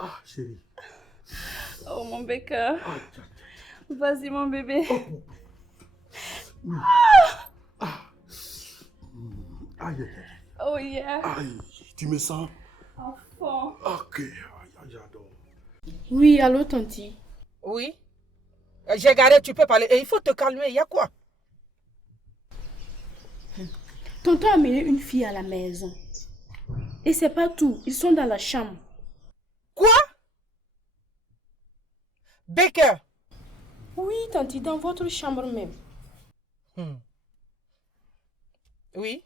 Ah, chérie. Oh, mon Baker. Vas-y, mon bébé. Aïe. Oh, yeah. Aïe, tu me sens? À fond. Ok, j'adore. Oui, allô, tanti. Oui. J'ai garé, tu peux parler. Et il faut te calmer, il y a quoi? Tonton a amené une fille à la maison. Et c'est pas tout, ils sont dans la chambre. Quoi? Baker? Oui, tanti, dans votre chambre même. Oui.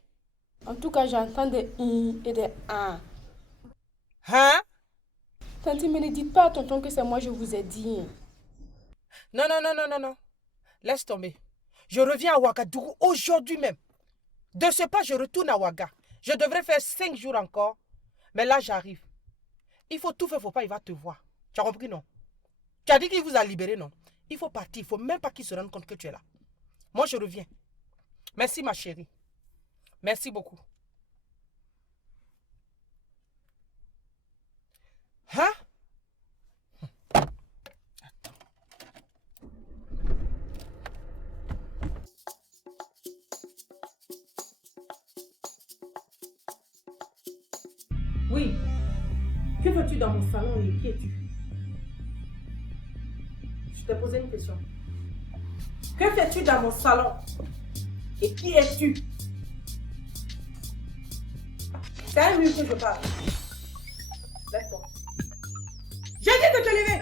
En tout cas, j'entends des i et des a. Hein? Tanti, mais ne dites pas à tonton que c'est moi, je vous ai dit. Non. Laisse tomber. Je reviens à Ouagadougou aujourd'hui même. De ce pas, je retourne à Ouaga. Je devrais faire 5 jours encore. Mais là, j'arrive. Il faut tout faire, faut pas, il va te voir. Tu as compris, non? Tu as dit qu'il vous a libéré, non? Il faut partir. Il ne faut même pas qu'il se rende compte que tu es là. Moi, je reviens. Merci, ma chérie. Merci beaucoup. Hein? Oui. Que fais-tu dans mon salon et qui es-tu? Je t'ai posé une question. Que fais-tu dans mon salon et qui es-tu? C'est un mur que je parle. Lève-toi. J'ai dit de te lever.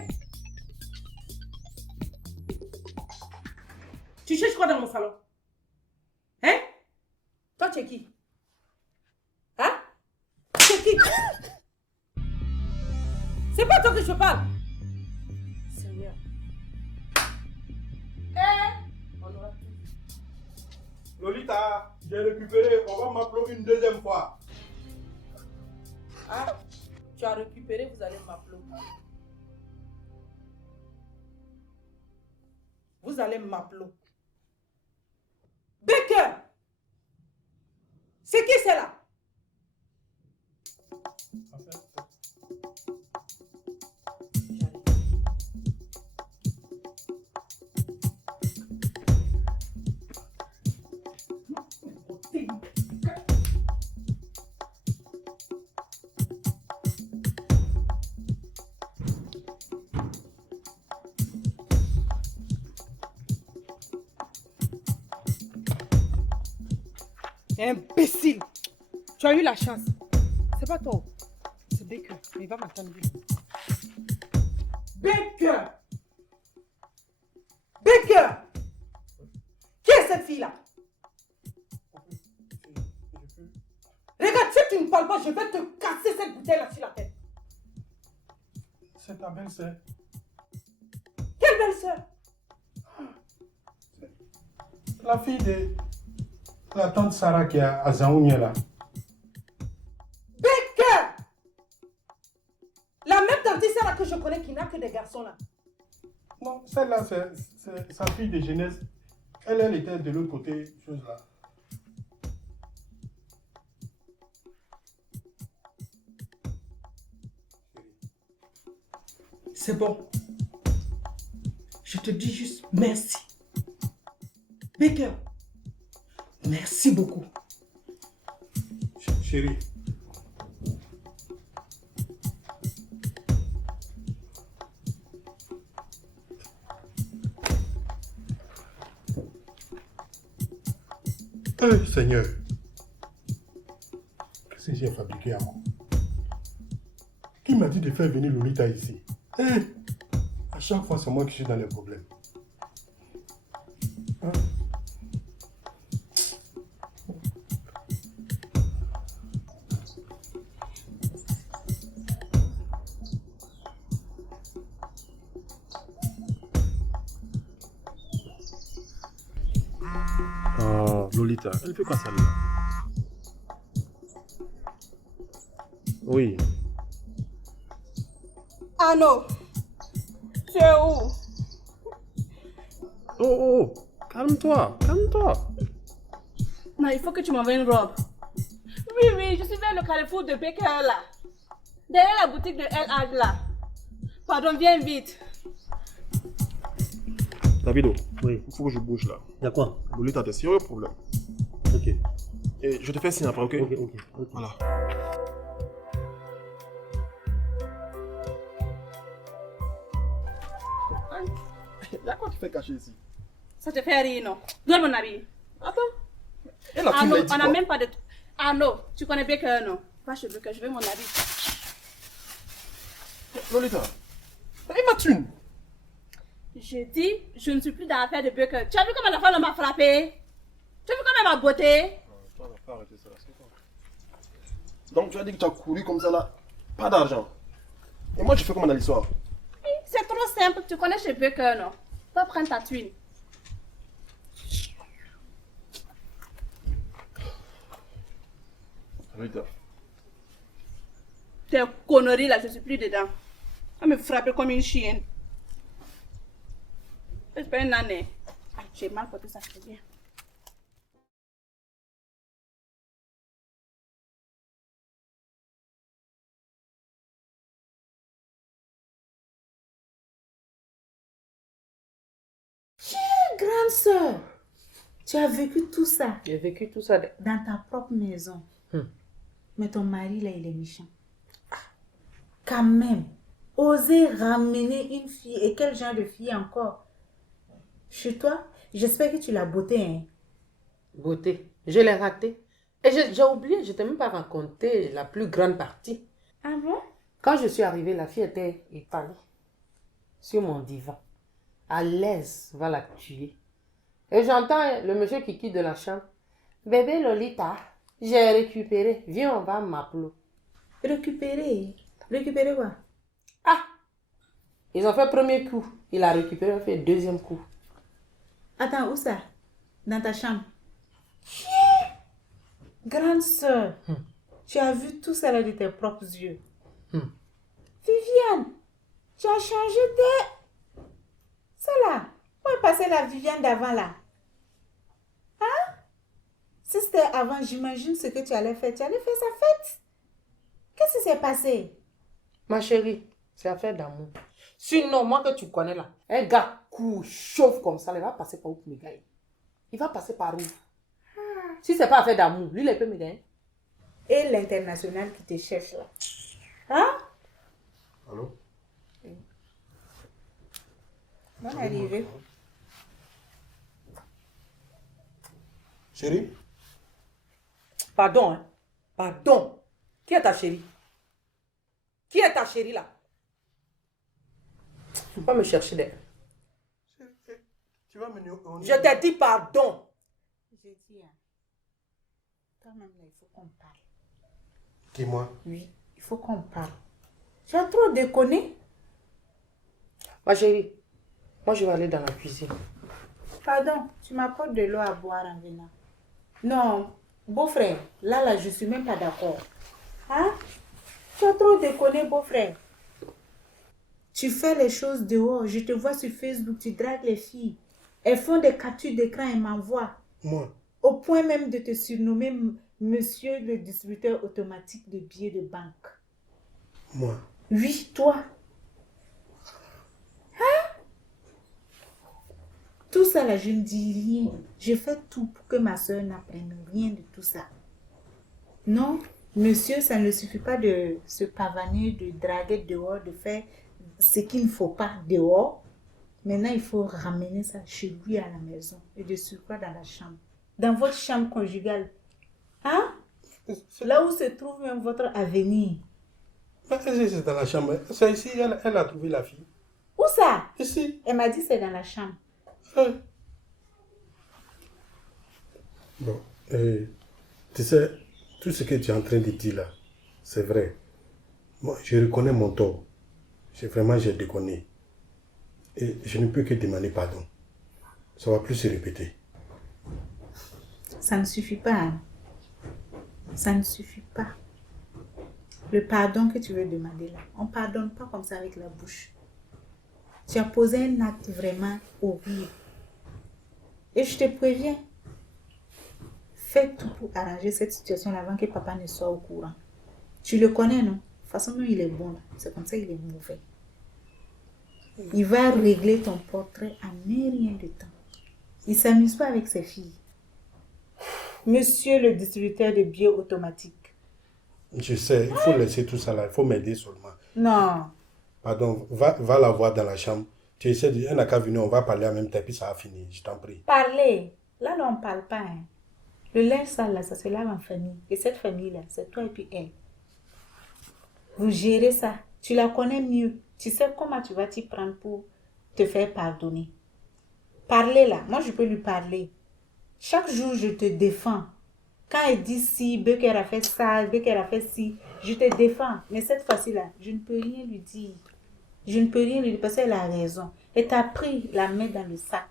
Tu cherches quoi dans mon salon? Hein? Toi, tu es qui? Hein? Tu es qui? C'est pas toi que je parle. Seigneur. On aura tout vu. Lolita, j'ai récupéré. On va m'appeler une deuxième fois. Ah, tu as récupéré, vous allez m'appeler. Vous allez m'appeler. Baker! C'est qui c'est là? Imbécile! Tu as eu la chance. C'est pas toi. C'est Baker. Il va m'attendre. Baker! Baker! Qui est cette fille-là? Regarde, si tu ne parles pas, je vais te casser cette bouteille-là sur la tête. C'est ta belle-sœur. Quelle belle-sœur? La fille de la tante Sarah qui est à Zaounia là. Baker! La même tante Sarah que je connais qui n'a que des garçons là. Non, celle-là, c'est sa fille de jeunesse. Elle était de l'autre côté, chose là. C'est bon. Je te dis juste merci. Baker, merci beaucoup. Chérie. Seigneur. Qu'est-ce que j'ai fabriqué à moi? Qui m'a dit de faire venir Lolita ici? À chaque fois, c'est moi qui suis dans les problèmes. Hein? Oh, Lolita, elle fait quoi celle-là? Oui. Arnaud, tu es où? Oh, calme-toi. Non, il faut que tu m'envoies une robe. Oui, je suis vers le carrefour de Baker là. Derrière la boutique de LH là. Pardon, viens vite. Davido, Oui. il faut que je bouge là. Y'a quoi? Lolita, t'as sérieux problème. Ok. Et je te fais signe après, ok? Ok. Voilà. Y'a quoi tu fais cacher ici? Ça te fait rire, non? Donne mon habit. Attends. Et la Ah thune, non, là, il dit on n'a quoi? même pas de... Ah non, tu connais bien que non. Pas chez Baker, je veux mon habit. Lolita, et ma thune? Je dis, je ne suis plus dans l'affaire de Baker. Tu as vu comment la femme m'a frappé? Tu as vu comment elle m'a botté? Toi, on va pas arrêter ça, c'est quoi? Donc tu as dit que tu as couru comme ça là, pas d'argent. Et moi je fais comment dans l'histoire? C'est trop simple, tu connais chez Baker, non? Va prendre ta tuile. Lolita. Tes conneries là, je suis plus dedans. Elle me frappe comme une chienne. C'est pas une année. Ah, j'ai mal porté ça, c'est bien. Grande sœur, tu as vécu tout ça J'ai vécu tout ça. dans ta propre maison. Mais ton mari, là, il est méchant. Quand même, oser ramener une fille, et quel genre de fille encore, chez toi, j'espère que tu l'as bottée, hein. Beauté. Je l'ai raté. Et j'ai oublié, je t'ai même pas raconté la plus grande partie. Ah bon? Quand je suis arrivée, la fille était étalée sur mon divan. À l'aise, va la tuer. Et j'entends le monsieur qui quitte de la chambre. Bébé Lolita, j'ai récupéré. Viens, on va m'appeler. Récupérer? Récupérer quoi? Ah! Ils ont fait premier coup. Il a récupéré, on fait deuxième coup. Attends, où ça? Dans ta chambre? Grande sœur, tu as vu tout ça là de tes propres yeux. Viviane, tu as changé de... Ça là, où est passée la Viviane d'avant là? Hein? Si c'était avant, j'imagine ce que tu allais faire. Tu allais faire sa fête. Qu'est-ce qui s'est passé? Ma chérie, c'est affaire d'amour. Sinon, moi que tu connais là, un gars court, chauffe comme ça, il va passer par où pour me gagner? Il va passer par où? Si c'est pas affaire d'amour, lui, il peut me gagner. Et l'international qui te cherche là. Hein? Allô? Bonne arrivée. Chérie? Pardon, hein? Pardon. Qui est ta chérie? Qui est ta chérie là? Faut pas me chercher d'elle. Tu vas me... Je t'ai dit pardon. J'ai dit, hein, toi-même là, il faut qu'on parle. Qui, moi? Oui, il faut qu'on parle. Tu as trop déconné. Ma chérie, moi je vais aller dans la cuisine. Pardon, tu m'apportes de l'eau à boire en venant. Non, beau-frère, là, je suis même pas d'accord. Hein? Tu as trop déconné, beau-frère. Tu fais les choses dehors. Je te vois sur Facebook, tu dragues les filles. Elles font des captures d'écran et m'envoient. Moi? Au point même de te surnommer Monsieur le distributeur automatique de billets de banque. Moi? Oui, toi. Hein? Tout ça là, je ne dis rien. Je fais tout pour que ma soeur n'apprenne rien de tout ça. Non, monsieur, ça ne suffit pas de se pavaner, de draguer dehors, de faire ce qu'il ne faut pas dehors. Maintenant, il faut ramener ça chez lui à la maison et de surcroît dans la chambre. Dans votre chambre conjugale. Hein? Là où se trouve même votre avenir. C'est dans la chambre. C'est ici, elle a trouvé la fille. Où ça? Ici. Elle m'a dit c'est dans la chambre. Bon, tu sais, tout ce que tu es en train de dire là, c'est vrai. Moi, je reconnais mon tort. J'ai déconné. Et je ne peux que demander pardon. Ça va plus se répéter. Ça ne suffit pas. Hein. Ça ne suffit pas. Le pardon que tu veux demander là, on ne pardonne pas comme ça avec la bouche. Tu as posé un acte vraiment horrible. Et je te préviens, fais tout pour arranger cette situation avant que papa ne soit au courant. Tu le connais, non? De toute façon, non, il est bon là. C'est comme ça, il est mauvais. Il va régler ton portrait en un rien de temps. Il s'amuse pas avec ses filles. Monsieur le distributeur de billets automatiques. Je sais, il faut laisser tout ça là, il faut m'aider seulement. Non. Pardon, va la voir dans la chambre. Tu essaies de... Elle n'a qu'à venir, on va parler en même temps, puis ça va finir, je t'en prie. Parler. Là, on ne parle pas. Hein. Le linge sale, là, ça se lave en famille. Et cette famille-là, c'est toi et puis elle. Vous gérez ça. Tu la connais mieux. Tu sais comment tu vas t'y prendre pour te faire pardonner. Parlez là. Moi, je peux lui parler. Chaque jour, je te défends. Quand elle dit si, Becker a fait ça, Becker a fait ci, je te défends. Mais cette fois-ci-là, je ne peux rien lui dire. Je ne peux rien lui dire parce qu'elle a raison. Elle t'a pris la main dans le sac.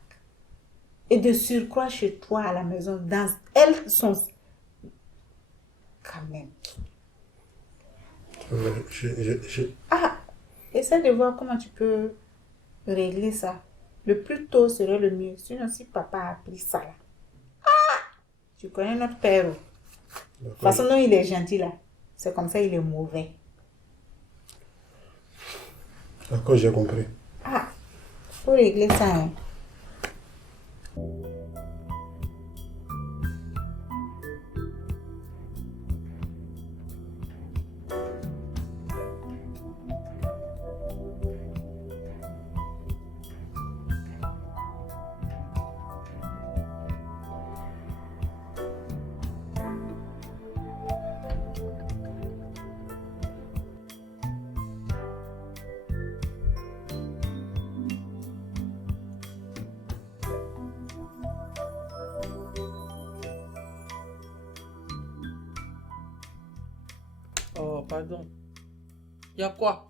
Et de surcroît chez toi à la maison, dans elles sont... Quand même. Ah, essaie de voir comment tu peux régler ça. Le plus tôt serait le mieux. Sinon, si papa a pris ça là. Ah, tu connais notre père. De toute façon, non, il est gentil là. C'est comme ça, il est mauvais. D'accord, j'ai compris. Ah, faut régler ça. Hein. Oh, pardon. Il y a quoi?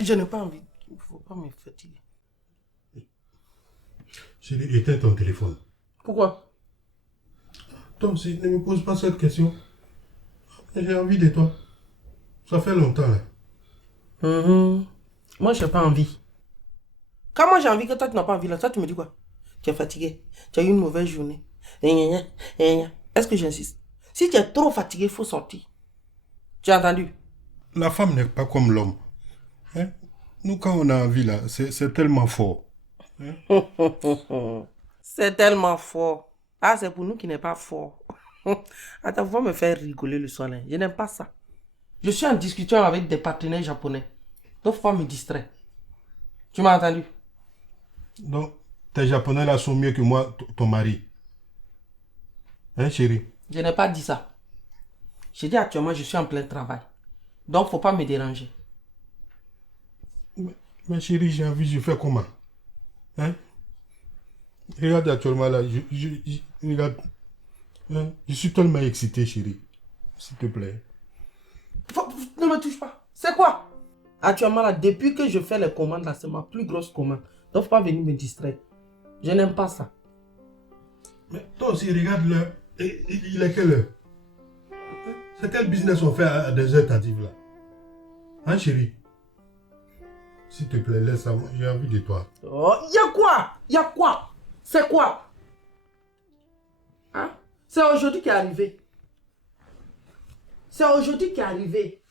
Je n'ai pas envie. Il ne faut pas me fatiguer. Chérie, éteins ton téléphone. Pourquoi? Toi aussi, ne me pose pas cette question. J'ai envie de toi. Ça fait longtemps là. Moi, je n'ai pas envie. Quand moi j'ai envie que toi tu n'as pas envie là, toi tu me dis quoi? Tu es fatigué, tu as eu une mauvaise journée. Est-ce que j'insiste? Si tu es trop fatigué, il faut sortir. Tu as entendu? La femme n'est pas comme l'homme. Hein? Nous, quand on a envie là, c'est tellement fort. Hein? C'est tellement fort. Ah, c'est pour nous qui n'est pas fort. Attends, vous me faire rigoler le soir là. Je n'aime pas ça. Je suis en discussion avec des partenaires japonais. Donc, faut pas me distraire. Tu m'as entendu? Donc, tes japonais là sont mieux que moi, ton mari. Hein, chérie? Je n'ai pas dit ça. J'ai dit actuellement, je suis en plein travail. Donc, faut pas me déranger. Mais chérie, j'ai envie, je fais comment? Hein? Regarde actuellement là, regarde. Hein? Je suis tellement excité, chérie. S'il te plaît. Ne me touche pas. C'est quoi? Actuellement là, depuis que je fais les commandes là, c'est ma plus grosse commande. Donc, faut pas venir me distraire. Je n'aime pas ça. Mais toi aussi, regarde l'heure. Il est quelle heure? C'est quel business on fait à des heures tardives là? Hein, chérie? S'il te plaît, laisse ça. J'ai envie de toi. Oh, y'a quoi? Y'a quoi? C'est quoi? Hein? C'est aujourd'hui qui est arrivé. C'est aujourd'hui qui est arrivé.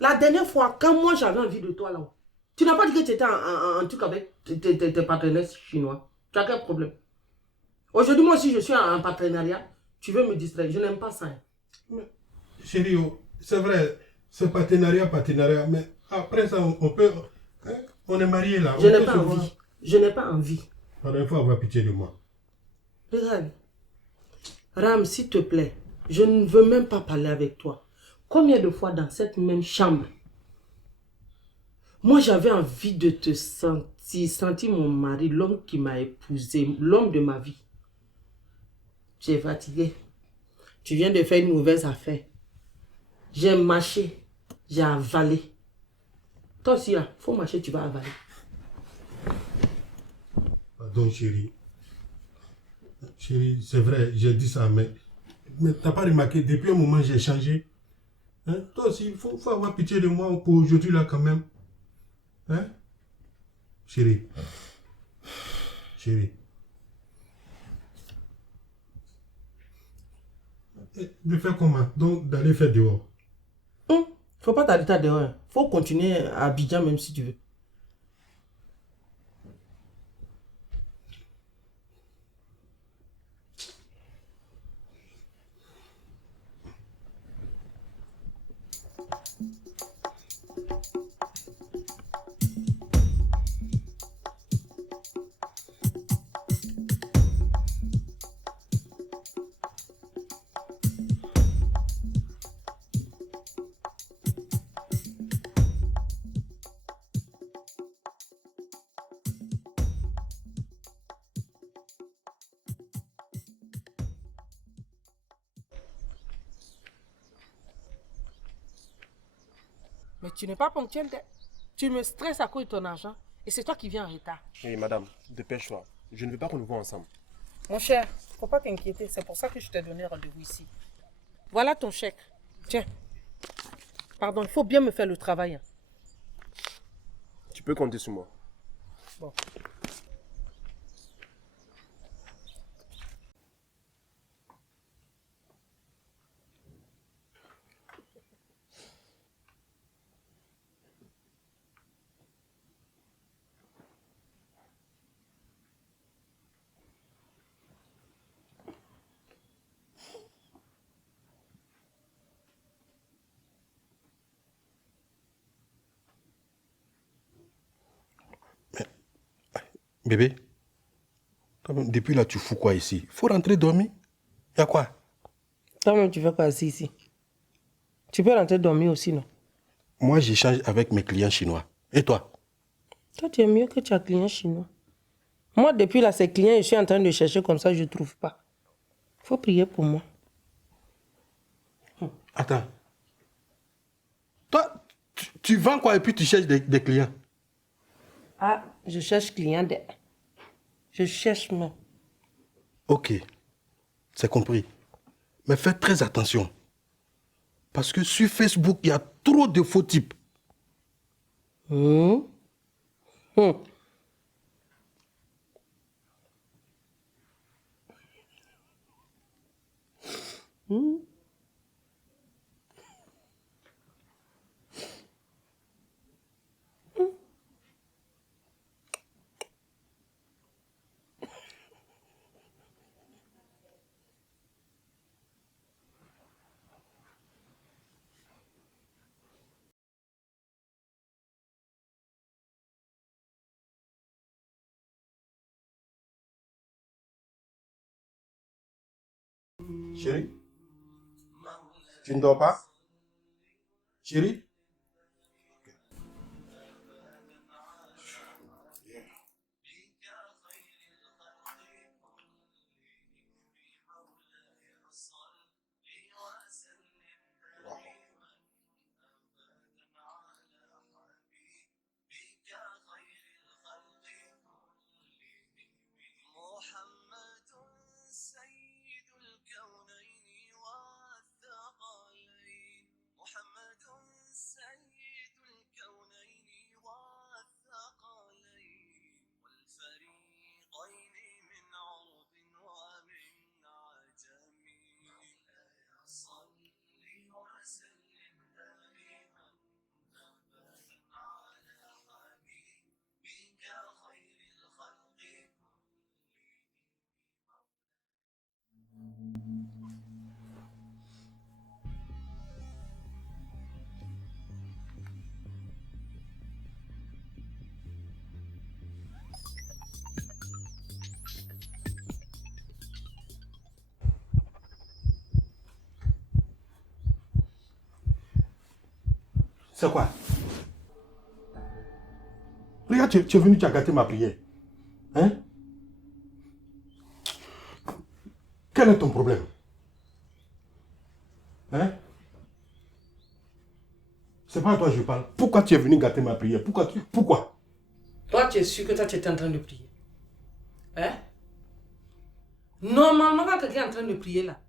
La dernière fois, quand moi j'avais envie de toi là, tu n'as pas dit que tu étais en truc avec tes partenaires chinois. Tu as quel problème? Aujourd'hui, moi aussi je suis en partenariat. Tu veux me distraire. Je n'aime pas ça. Hein. Mais, chérie, c'est vrai, c'est partenariat, mais après ça, on peut... Hein, on est mariés là. Je n'ai pas envie. Je n'ai pas envie. La dernière fois, avoir pitié de moi. Regarde. Ram, s'il te plaît, je ne veux même pas parler avec toi. Combien de fois dans cette même chambre, moi j'avais envie de te sentir mon mari, l'homme qui m'a épousé, l'homme de ma vie. Tu es fatigué. Tu viens de faire une mauvaise affaire. J'ai mâché, j'ai avalé. Toi aussi, il faut mâcher, tu vas avaler. Pardon, chérie. Chérie, c'est vrai, j'ai dit ça, mais t'as pas remarqué, depuis un moment, j'ai changé. Hein? Toi aussi, il faut avoir pitié de moi pour aujourd'hui là quand même. Hein? Chérie. Chérie. De faire comment? Donc, d'aller faire dehors. Faut pas t'arrêter dehors. Faut continuer à Abidjan même si tu veux. Mais tu n'es pas ponctuel. Tu me stresses à cause de ton argent. Et c'est toi qui viens en retard. Oui, madame, dépêche-toi. Je ne veux pas qu'on nous voit ensemble. Mon cher, faut pas t'inquiéter. C'est pour ça que je t'ai donné rendez-vous ici. Voilà ton chèque. Tiens. Pardon, il faut bien me faire le travail. Hein. Tu peux compter sur moi. Bon. Bébé, toi-même, depuis là, tu fous quoi ici? Faut rentrer dormir. Y'a quoi? Toi-même, tu fais quoi ici? Tu peux rentrer dormir aussi, non? Moi, j'échange avec mes clients chinois. Et toi? Toi, tu es mieux que tu as client chinois. Moi, depuis là, ces clients, je suis en train de chercher comme ça, je ne trouve pas. Faut prier pour moi. Attends. Toi, tu vends quoi et puis tu cherches des clients? Ah, je cherche client de... Je cherche même. Ok, c'est compris. Mais faites très attention. Parce que sur Facebook, il y a trop de faux types. Hum. Hum. Hum. Chérie, tu ne dors pas? Chérie? C'est quoi? Regarde, tu es venu, tu as gâté ma prière. Hein? Quel est ton problème? Hein? C'est pas à toi que je parle. Pourquoi tu es venu gâter ma prière? Pourquoi? Toi, tu es sûr que toi, tu es en train de prier. Hein? Normalement, quand quelqu'un est en train de prier là,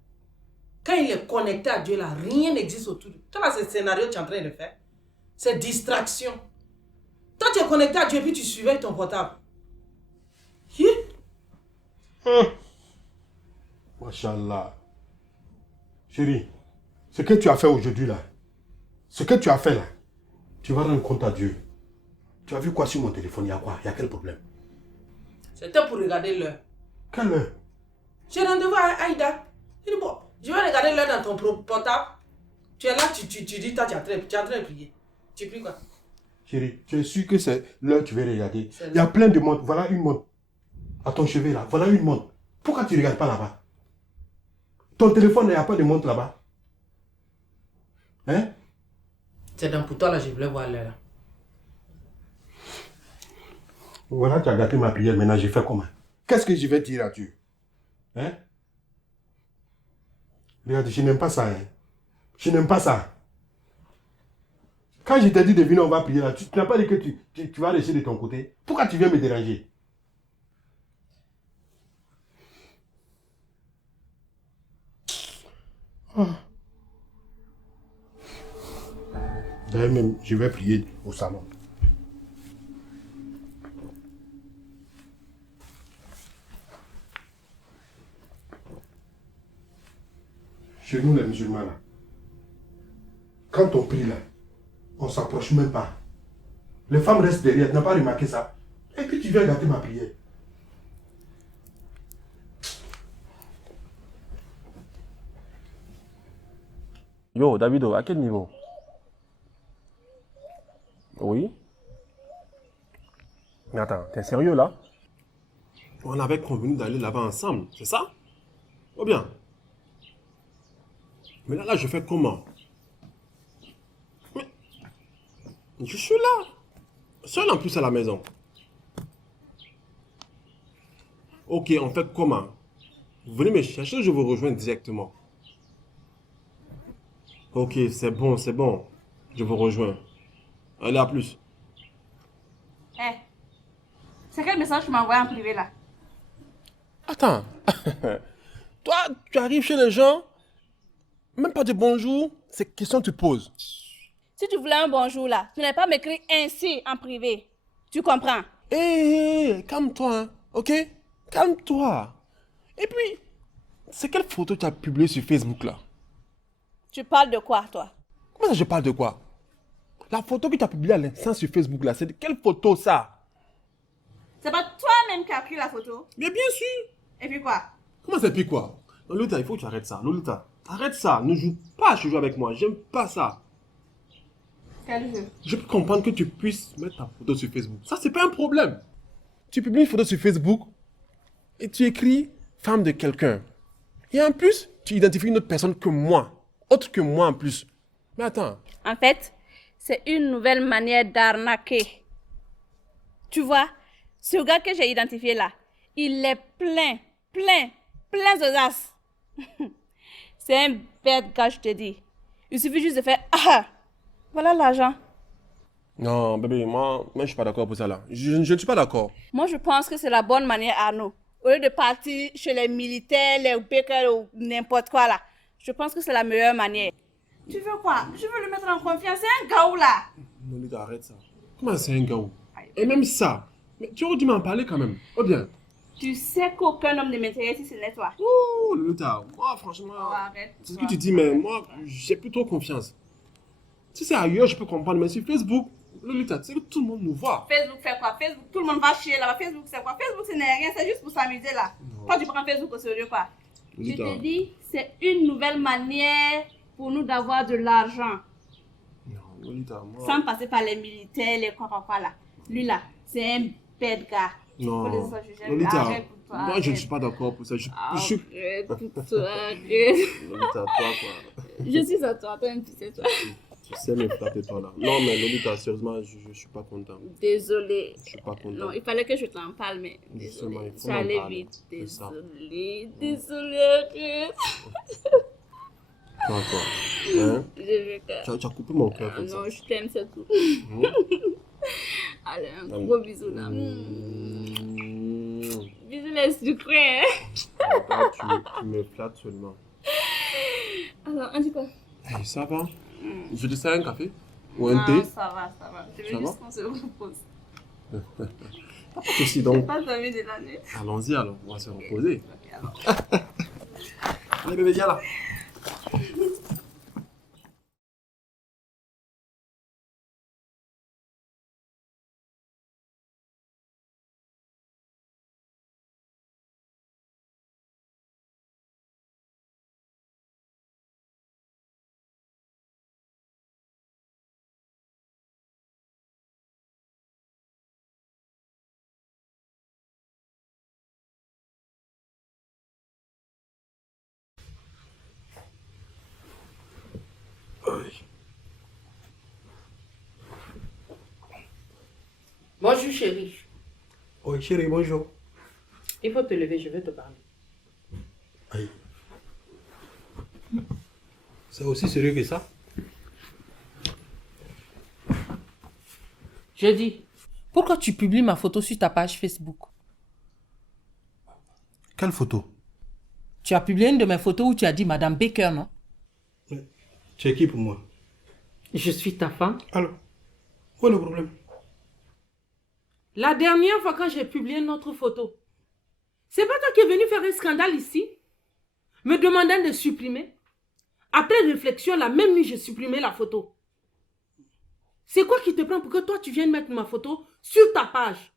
quand il est connecté à Dieu là, rien n'existe autour de lui. Toi là, c'est le scénario que tu es en train de faire. C'est distraction. Toi, tu es connecté à Dieu et puis tu surveilles ton portable. Hi? Machallah. Chérie, ce que tu as fait aujourd'hui là, Ce que tu as fait là, tu vas rendre compte à Dieu. Tu as vu quoi sur mon téléphone? Il y a quoi? Il y a quel problème? C'était pour regarder l'heure. Quelle heure? J'ai rendez-vous à Aïda. Je dis bon, je vais regarder l'heure dans ton portable. Tu es là, tu dis, toi, tu es en train de prier. Tu pries quoi? Chérie, tu es sûr que c'est l'heure que tu veux regarder? Il y a plein de montres. Voilà une montre. À ton chevet là, voilà une montre. Pourquoi tu ne regardes pas là-bas? Ton téléphone, il n'y a pas de montre là-bas. Hein? C'est dans pour toi là, je voulais voir l'heure là. Voilà, tu as gâté ma prière, maintenant j'ai fait comment? Qu'est-ce que je vais dire à Dieu? Hein? Regarde, je n'aime pas ça. Hein? Je n'aime pas ça. Quand je t'ai dit de venir, on va prier là, tu n'as pas dit que tu vas rester de ton côté. Pourquoi tu viens me déranger? D'ailleurs même, je vais prier au salon. Chez nous les musulmans là, quand on prie là, on ne s'approche même pas. Les femmes restent derrière, tu n'as pas remarqué ça? Et puis tu viens gâter ma prière. Yo, Davido, à quel niveau? Oui? Mais attends, t'es sérieux là? On avait convenu d'aller là-bas ensemble, c'est ça? Ou bien? Mais là, je fais comment? Mais je suis là, seul en plus à la maison. Ok, on fait comment? Vous venez me chercher, je vous rejoins directement. Ok, c'est bon, je vous rejoins. Allez, à plus. Eh, c'est quel message tu m'as envoyé en privé là? Attends, toi, tu arrives chez les gens, même pas de bonjour, c'est question que tu poses. Si tu voulais un bonjour là, tu n'allais pas m'écrire ainsi en privé. Tu comprends? Hé, calme-toi, hein, ok? Calme-toi. Et puis, c'est quelle photo tu as publiée sur Facebook là? Tu parles de quoi toi? Comment ça, je parle de quoi? La photo que tu as publiée à l'instant sur Facebook là, c'est de quelle photo ça? C'est pas toi-même qui as pris la photo? Mais bien sûr. Et puis quoi? Comment c'est puis quoi? Lolita, il faut que tu arrêtes ça. Lolita, arrête ça. Ne joue pas à ce jeu avec moi. J'aime pas ça. Quel jeu? Je peux comprendre que tu puisses mettre ta photo sur Facebook. Ça, c'est pas un problème. Tu publies une photo sur Facebook et tu écris femme de quelqu'un. Et en plus, tu identifies une autre personne que moi. Autre que moi en plus. Mais attends. En fait, c'est une nouvelle manière d'arnaquer. Tu vois, ce gars que j'ai identifié là, il est plein d'audace. C'est un bête gars, je te dis. Il suffit juste de faire ah, voilà l'argent. Non, bébé, moi je suis pas d'accord pour ça là. Je ne suis pas d'accord. Moi, je pense que c'est la bonne manière, Arnaud. Au lieu de partir chez les militaires, les bakers ou n'importe quoi là, je pense que c'est la meilleure manière. Tu veux quoi? Je veux le mettre en confiance. C'est un gaou là. Lolita, arrête ça. Comment c'est un gars? Et même ça. Mais tu aurais dû m'en parler quand même. Oh bien. Tu sais qu'aucun homme ne m'intéresse si ce n'est toi. Ouh, Lolita, moi franchement, Oh, arrête. c'est ce que tu dis, mais moi, j'ai plus trop confiance. Si c'est ailleurs, je peux comprendre, mais sur Facebook, Lolita, tu sais que tout le monde nous voit. Facebook fait quoi? Facebook, tout le monde va chier là-bas. Facebook c'est quoi? Facebook ce n'est rien, c'est juste pour s'amuser là. Toi tu prends Facebook au sérieux quoi? Lolita. Je te dis, c'est une nouvelle manière pour nous d'avoir de l'argent. Non, Lolita, moi... Sans passer par les militaires, les quoi là. Lui là, c'est un bête gars. Non, Faut laisser ça juger. Lolita, Arrête pour toi, moi je ne arrête. suis pas d'accord pour ça. Je suis... Arrête pour toi, arrête. Lolita, toi quoi. Je suis à toi, toi tu sais toi. Tu sais me flatter toi là. Non mais Lolita, sérieusement, je suis pas content. Désolée. Je suis pas content. Non, il fallait que je t'en parle, mais Justement, désolée. il faut Ça m'en allait parler, vite. c'est ça. Désolée, arrête. Toi quoi. Hein? Je vais que... Tu as coupé mon cœur comme ça. Non, je t'aime, c'est tout. Mmh. Allez, un gros bisou là. Bisous les sucrés. Regarde, tu me flattes seulement. Alors, on dit quoi? Hey, ça va? Je te sers un café? Ou un Non, thé? ça va, ça va. Je veux Ça juste va? qu'on se repose. Pas de soucis, donc. Pas envie de la nuit. Allons-y alors, on va se reposer. Ok, alors. Allez bébé, viens là. Bonjour chérie. Oui, chérie, bonjour. Il faut te lever, je vais te parler. Aïe. C'est aussi sérieux que ça? Je dis, pourquoi tu publies ma photo sur ta page Facebook? Quelle photo? Tu as publié une de mes photos où tu as dit Madame Baker, non? Mais tu es qui pour moi? Je suis ta femme. Alors, où est le problème? La dernière fois quand j'ai publié notre photo, c'est pas toi qui es venu faire un scandale ici, me demandant de supprimer. Après réflexion, la même nuit, j'ai supprimé la photo. C'est quoi qui te prend pour que toi, tu viennes mettre ma photo sur ta page?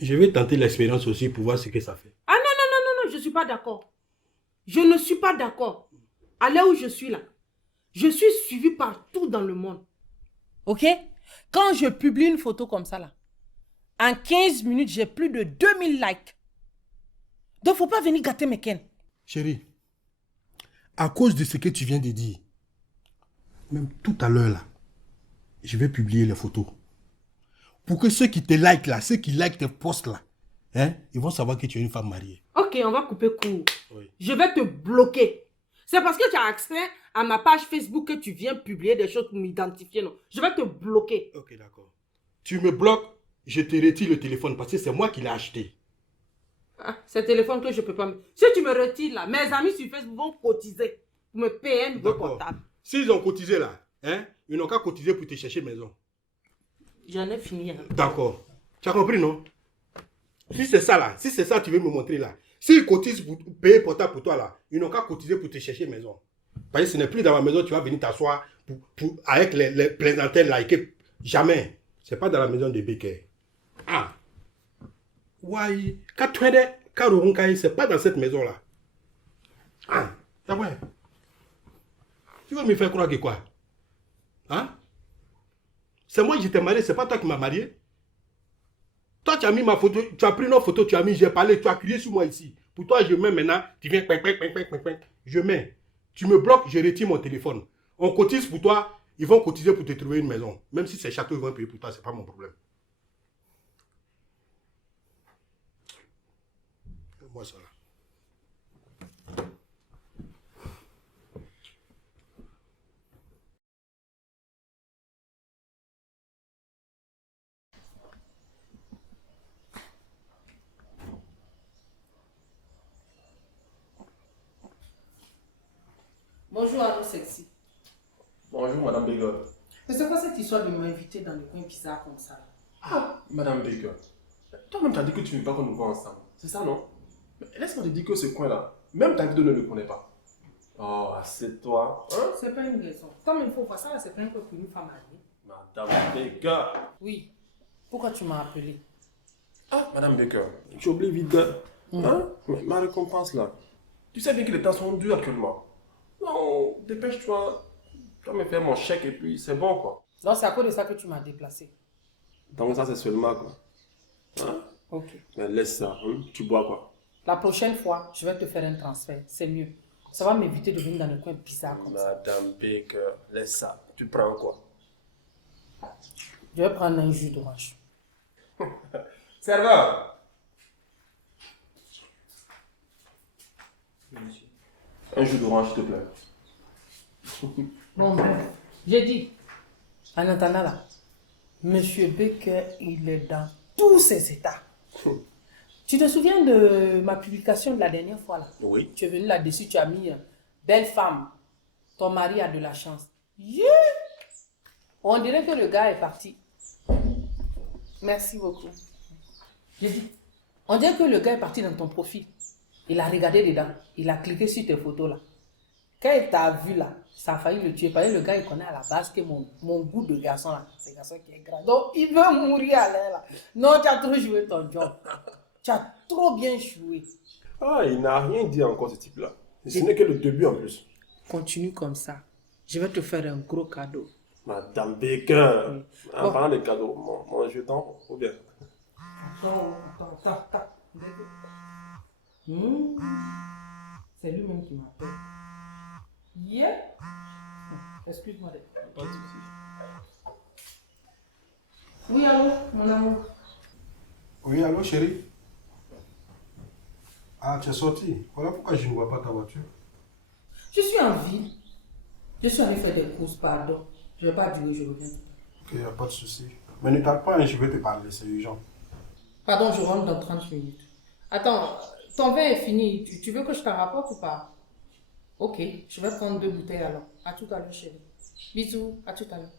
Je vais tenter l'expérience aussi pour voir ce que ça fait. Ah non, non, non, non, non, je ne suis pas d'accord. Je ne suis pas d'accord. À l'heure où je suis là, je suis suivie partout dans le monde. Ok? Quand je publie une photo comme ça là, en 15 minutes, j'ai plus de 2000 likes. Donc, faut pas venir gâter mes ken. Chérie, à cause de ce que tu viens de dire, même tout à l'heure là, je vais publier les photos. Pour que ceux qui te likent là, ceux qui likent tes posts là, hein, ils vont savoir que tu es une femme mariée. Ok, on va couper court. Oui. Je vais te bloquer. C'est parce que tu as accès à ma page Facebook que tu viens publier des choses pour m'identifier, non? Je vais te bloquer. Ok, d'accord. Tu me bloques, je te retire le téléphone parce que c'est moi qui l'ai acheté. Ah, c'est le téléphone que je peux pas... Si tu me retires là, mes amis sur Facebook vont cotiser pour me payer un nouveau D'accord. portable. S'ils ont cotisé là, hein, ils n'ont qu'à cotiser pour te chercher maison. J'en ai fini. Hein. D'accord. Tu as compris, non? Si c'est ça là, si c'est ça tu veux me montrer là, s'ils cotisent pour payer portable pour toi là, ils n'ont qu'à cotiser pour te chercher maison. Parce que ce n'est plus dans ma maison, tu vas venir t'asseoir avec les plaisantelles là. Jamais. C'est pas dans la maison de Baker. Ah. Ouais. C'est pas dans cette maison là. Ah. Ah ouais. Tu veux me faire croire que quoi? Hein? C'est moi qui t'ai marié, c'est pas toi qui m'as marié. Toi, tu as mis ma photo, tu as pris notre photo, tu as mis, j'ai parlé, tu as crié sur moi ici. Pour toi, je mets maintenant, tu viens, je mets. Tu me bloques, je retire mon téléphone. On cotise pour toi, ils vont cotiser pour te trouver une maison. Même si c'est château, ils vont payer pour toi, c'est pas mon problème. Moi, ça là. Bonjour à nous, sexy. Bonjour, Madame Baker. Mais c'est quoi cette histoire de m'inviter dans le coin bizarre comme ça? Ah, Madame Baker. Toi-même, tu as dit que tu ne veux pas qu'on nous voit ensemble. C'est ça, non? Mais laisse-moi te dire que ce coin-là, même ta vidéo ne le connaît pas. Oh, assieds-toi. Hein? C'est pas une raison. Comme il faut voir ça, c'est pas un peu pour une femme mariée. Madame Baker. Oui. Pourquoi tu m'as appelé? Ah, Madame Baker, tu oublies vite. Hein? Mais ma récompense là. Tu sais bien que les temps sont durs actuellement. Non, dépêche-toi. Tu vas me faire mon chèque et puis c'est bon quoi. Donc c'est à cause de ça que tu m'as déplacé. Donc ça c'est seulement quoi. Hein? Ok. Mais laisse ça, hein? Tu bois quoi. La prochaine fois, je vais te faire un transfert. C'est mieux. Ça va m'éviter de venir dans le coin bizarre comme ça. Madame Baker, laisse ça. Tu prends quoi? Je vais prendre un jus d'orange. Serveur! Un jus d'orange, s'il te plaît. Bon, bref. J'ai dit. En attendant là, Monsieur Baker, il est dans tous ses états. Tu te souviens de ma publication de la dernière fois là? Oui. Tu es venu là-dessus, tu as mis belle femme. Ton mari a de la chance. Yeah! On dirait que le gars est parti. Merci beaucoup. J'ai dit. On dirait que le gars est parti dans ton profil. Il a regardé dedans. Il a cliqué sur tes photos là. Quand il t'a vu là, ça a failli le tuer. Parce que le gars, il connaît à la base que mon goût de garçon là, c'est un garçon qui est grand. Donc, il veut mourir à l'air là. Non, tu as trop joué ton job. Tu as trop bien joué. Ah, il n'a rien dit encore ce type-là. Ce n'est que le début en plus. Continue comme ça. Je vais te faire un gros cadeau. Madame Baker. Oui. En Bon. parlant de cadeaux, mon jeton, ou bien. Attends. C'est lui-même qui m'appelle. Yeah. Excuse-moi. Pas de soucis. Oui, allô, mon amour. Oui, allô, chérie? Ah, tu es sorti. Voilà pourquoi je ne vois pas ta voiture. Je suis en ville. Je suis allée faire des courses, pardon. Je ne vais pas durer, je reviens. Ok, il n'y a pas de souci. Mais ne tarde pas, hein, je vais te parler, c'est urgent. Pardon, je rentre dans 30 minutes. Attends, ton vin est fini. Tu veux que je t'en rapporte ou pas? Ok, je vais prendre 2 bouteilles alors. À tout à l'heure, chérie. Bisous, à tout à l'heure.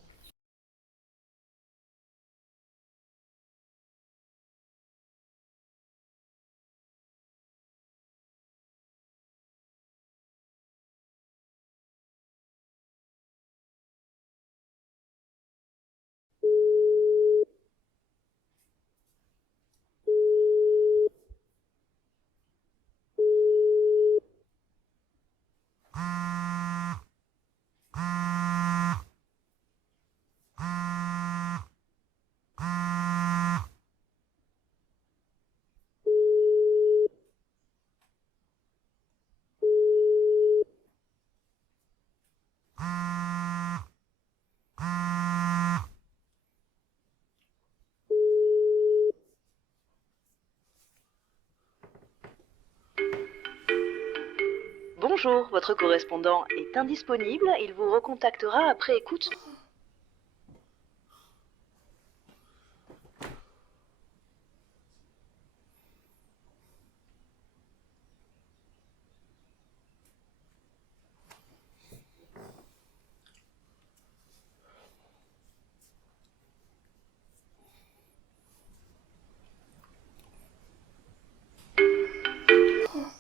Bonjour, votre correspondant est indisponible. Il vous recontactera après écoute.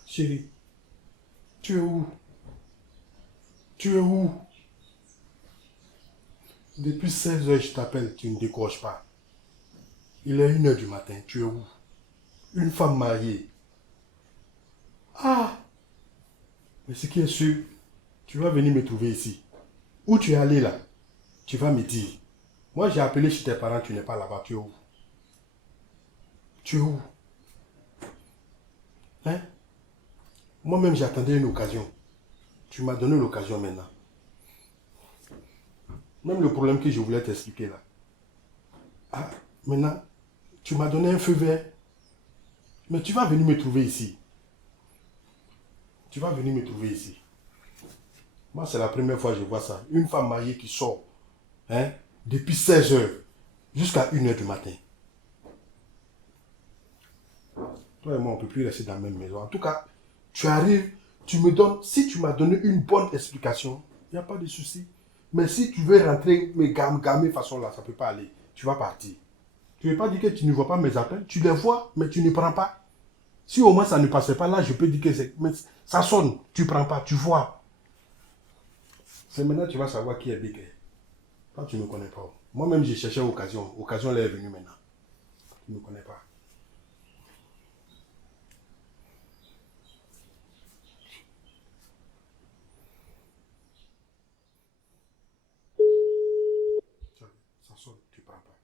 Chérie, tu es où? Tu es où? Depuis 16 heures, je t'appelle, tu ne décroches pas. Il est 1 heure du matin, tu es où? Une femme mariée. Ah! Mais ce qui est sûr, tu vas venir me trouver ici. Où tu es allé là? Tu vas me dire. Moi, j'ai appelé chez tes parents, tu n'es pas là-bas, tu es où? Tu es où? Hein? Moi-même, j'attendais une occasion. Tu m'as donné l'occasion maintenant. Même le problème que je voulais t'expliquer là. Ah, maintenant, tu m'as donné un feu vert. Mais tu vas venir me trouver ici. Tu vas venir me trouver ici. Moi, c'est la première fois que je vois ça. Une femme mariée qui sort, hein, depuis 16 heures jusqu'à 1 heure du matin. Toi et moi, on ne peut plus rester dans la même maison. En tout cas, tu arrives, tu me donnes, si tu m'as donné une bonne explication, il n'y a pas de souci. Mais si tu veux rentrer, me gamer façon là, ça ne peut pas aller. Tu vas partir. Tu ne veux pas dire que tu ne vois pas mes appels. Tu les vois, mais tu ne prends pas. Si au moins ça ne passait pas là, je peux dire que c'est... Mais ça sonne, tu ne prends pas, tu vois. C'est maintenant que tu vas savoir qui est Béquet. Toi, tu ne me connais pas. Moi-même, j'ai cherché l'occasion. L'occasion, elle est venue maintenant. Tu ne me connais pas. Ça sonne, tu ne prends pas.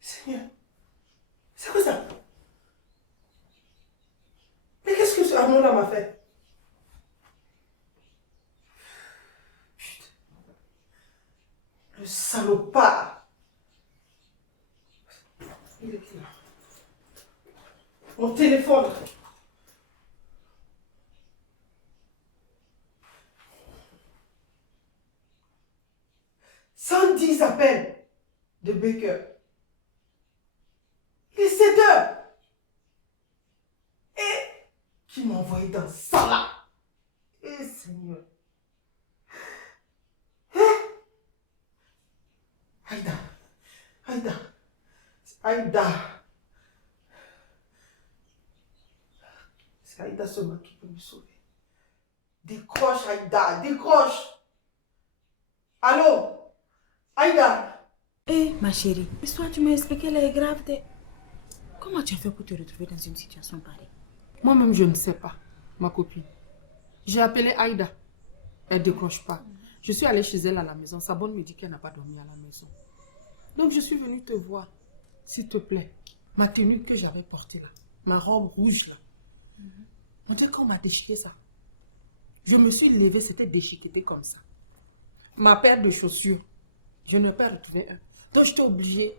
Seigneur, c'est quoi ça? Mais qu'est-ce que ce Arnaud-là m'a fait? Putain, le salopard! Il est là. Mon téléphone! 110 appels de Baker. Il est 7 heures! Et qui m'a envoyé dans ça là? Eh Seigneur! Aïda! Aïda! Aïda! C'est Aïda seulement qui peut me sauver. Décroche, Aïda, décroche. Allô? Aïda? Eh, ma chérie, l'histoire, tu m'as expliqué, elle est grave. Comment tu as fait pour te retrouver dans une situation pareille? Moi-même, je ne sais pas, ma copine. J'ai appelé Aïda. Elle ne décroche pas. Je suis allée chez elle à la maison. Sa bonne me dit qu'elle n'a pas dormi à la maison. Donc, je suis venue te voir. S'il te plaît, ma tenue que j'avais portée là, ma robe rouge là, on dirait qu'on m'a déchiqueté ça. Je me suis levée, c'était déchiqueté comme ça. Ma paire de chaussures, je ne peux pas retrouver un. Donc, j'étais obligée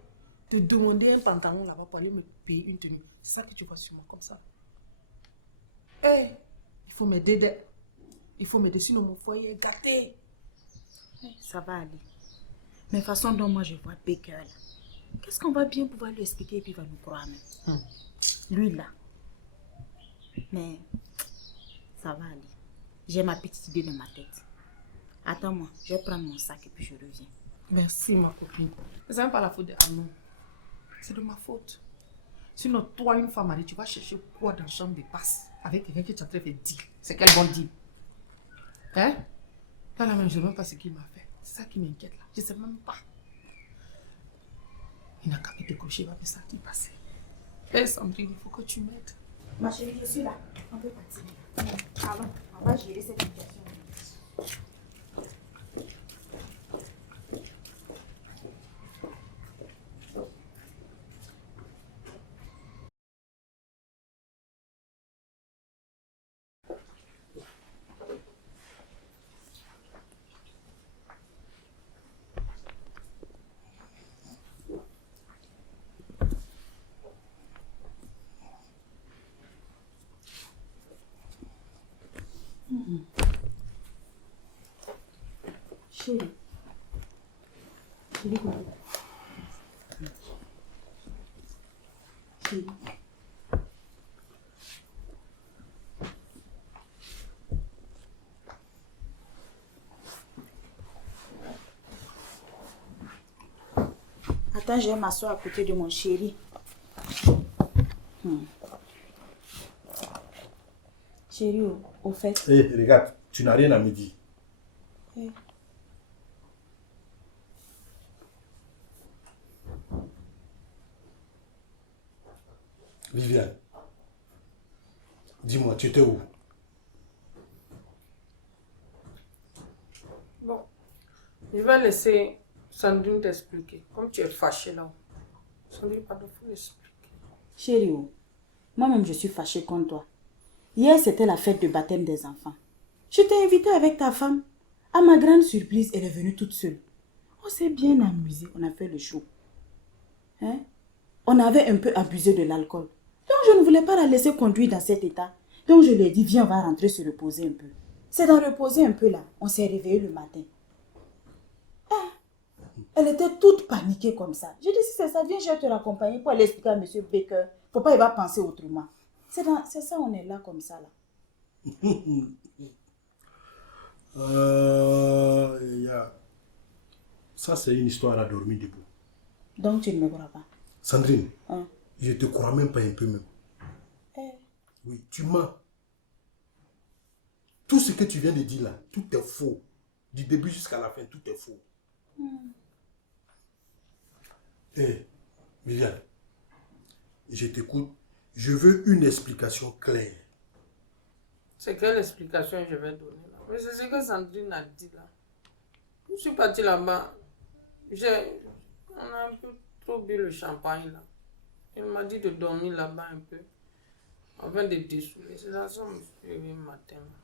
de demander un pantalon là-bas pour aller me payer une tenue. C'est ça que tu vois sur moi, comme ça. Hey, il faut m'aider. Il faut m'aider, sinon mon foyer est gâté. Ça va aller. Mais façon dont moi je vois Baker là, qu'est-ce qu'on va bien pouvoir lui expliquer et puis il va nous croire même. Lui là. Mais ça va aller. J'ai ma petite idée dans ma tête. Attends-moi, je vais prendre mon sac et puis je reviens. Merci ma copine. C'est même pas la faute de Arnaud. C'est de ma faute. Sinon toi, une femme mariée, tu vas chercher quoi dans la chambre de passe avec quelqu'un qui est en train de faire deal. C'est quel bon deal? Hein? Là même, je ne sais même pas ce qu'il m'a fait. C'est ça qui m'inquiète là. Je ne sais même pas. Il n'a qu'à me décrocher, il va faire ça qui passait. Hé Sandrine, il faut que tu m'aides. Ma chérie, je suis là. On peut partir. Allons, on va gérer cette situation. Chérie. Chérie, comment? Chérie. Attends, je vais m'asseoir à côté de mon chéri. Chérie, au fait. Hé, regarde, tu n'as rien à me dire. Eh. Viviane, dis-moi, tu étais où? Bon, je vais laisser Sandrine t'expliquer. Comme tu es fâchée là. Sandrine, pardon, faut l'expliquer. Chérie, moi-même je suis fâchée contre toi. Hier, c'était la fête de baptême des enfants. Je t'ai invitée avec ta femme. À ma grande surprise, elle est venue toute seule. On s'est bien amusé, on a fait le show. Hein? On avait un peu abusé de l'alcool. Donc je ne voulais pas la laisser conduire dans cet état. Donc je lui ai dit, viens, on va rentrer se reposer un peu. C'est d'en reposer un peu là. On s'est réveillé le matin. Ah, elle était toute paniquée comme ça. J'ai dit, si c'est ça, viens, je vais te raccompagner pour aller expliquer à M. Baker. Faut pas, il va penser autrement. C'est ça, on est là comme ça là. Ça, c'est une histoire à dormir debout. Donc tu ne me crois pas? Sandrine, Hein? je te crois même pas un peu même. Eh. Oui, tu mens. Tout ce que tu viens de dire là, tout est faux. Du début jusqu'à la fin, tout est faux. Viviane, je t'écoute. Je veux une explication claire. C'est quelle explication je vais donner là? Mais c'est ce que Sandrine a dit là. Je suis partie là-bas. On a un peu trop bu le champagne là. Il m'a dit de dormir là-bas un peu. Afin de dessouler. C'est ça, ça me fait réveiller le matin. Là.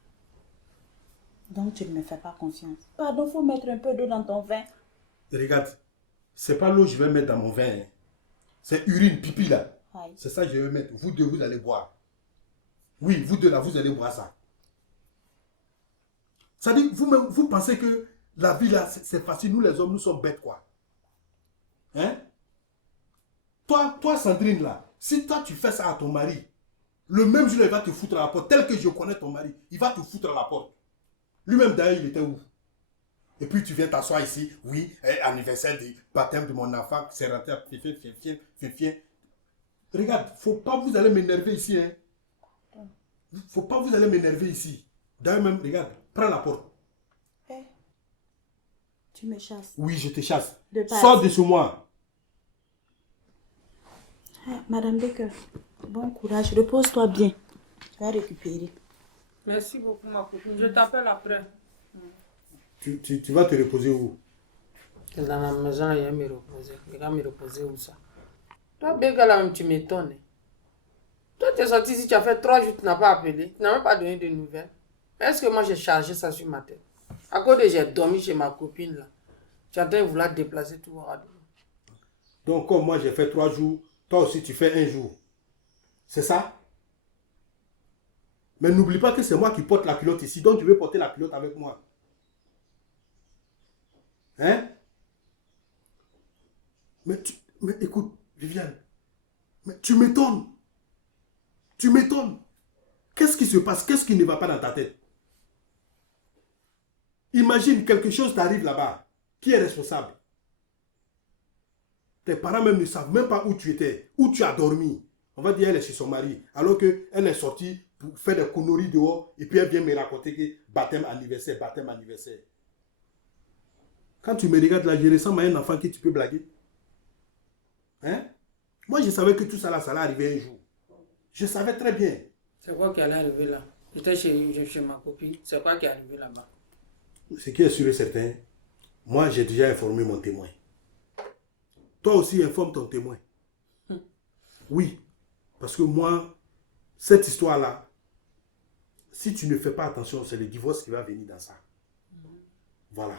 Donc tu ne me fais pas confiance. Pardon, faut mettre un peu d'eau dans ton vin. Regarde, c'est pas l'eau que je vais mettre dans mon vin. Hein. C'est urine, pipi là. Aïe. C'est ça que je vais mettre. Vous deux, vous allez boire. Oui, vous deux là, vous allez boire ça. Ça dit, vous-même, vous pensez que la vie là, c'est facile. Nous les hommes, nous sommes bêtes quoi. Hein? Toi, Sandrine là, si toi tu fais ça à ton mari, le même jour il va te foutre à la porte. Tel que je connais ton mari, il va te foutre à la porte. Lui-même d'ailleurs, il était où? Et puis tu viens t'asseoir ici, oui, anniversaire du baptême de mon enfant, c'est rentré, fifien. Regarde, faut pas vous aller m'énerver ici, hein. Faut pas vous aller m'énerver ici. D'ailleurs même, regarde, prends la porte. Eh, tu me chasses. Oui, je te chasse. De base. Sors de chez moi. Madame Baker, bon courage, repose-toi bien. Tu vas récupérer. Merci beaucoup, ma copine. Je t'appelle après. Tu vas te reposer où? Dans la maison, il y a me reposer. Il va me reposer où ça? Toi, Béga, là même, tu m'étonnes. Toi, tu es sorti ici, tu as fait 3 jours, tu n'as pas appelé. Tu n'as même pas donné de nouvelles. Est-ce que moi, j'ai chargé ça sur ma tête? À cause de j'ai dormi chez ma copine, là. Tu es en train de vouloir déplacer tout. Donc, comme moi, j'ai fait 3 jours, toi aussi, tu fais 1 jour. C'est ça? Mais n'oublie pas que c'est moi qui porte la culotte ici, donc tu veux porter la culotte avec moi. Hein? Mais écoute, Viviane, mais tu m'étonnes. Tu m'étonnes. Qu'est-ce qui se passe? Qu'est-ce qui ne va pas dans ta tête? Imagine, quelque chose t'arrive là-bas. Qui est responsable? Tes parents même ne savent même pas où tu étais, où tu as dormi. On va dire elle est chez son mari, alors qu'elle est sortie pour faire des conneries dehors, et puis elle vient me raconter que baptême anniversaire, baptême anniversaire. Quand tu me regardes là, je ressemble à un enfant que tu peux blaguer. Hein? Moi, je savais que tout ça là, ça allait arriver un jour. Je savais très bien. C'est quoi qui allait arriver là? J'étais chez ma copine. C'est quoi qui est arrivé là-bas? Ce qui est sûr et certain, moi, j'ai déjà informé mon témoin. Toi aussi, informe ton témoin. Oui, parce que moi, cette histoire-là, si tu ne fais pas attention, c'est le divorce qui va venir dans ça. Voilà.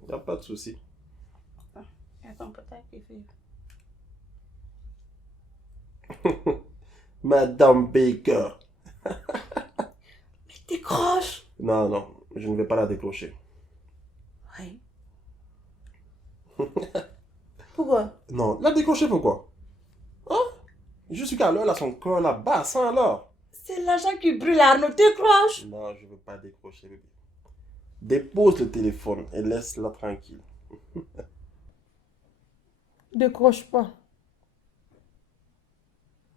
Il n'y a pas de souci. Attends, peut-être qu'il fait. Madame Baker. Mais décroche. Non, non, je ne vais pas la décrocher. Oui. Pourquoi? Non, la décrocher pourquoi? Hein? Jusqu'à l'heure, elle a son cœur là-bas, ça alors. C'est l'argent qui brûle, Arnaud, décroche. Non, je ne veux pas décrocher, bébé. Dépose le téléphone et laisse-la tranquille. Décroche pas.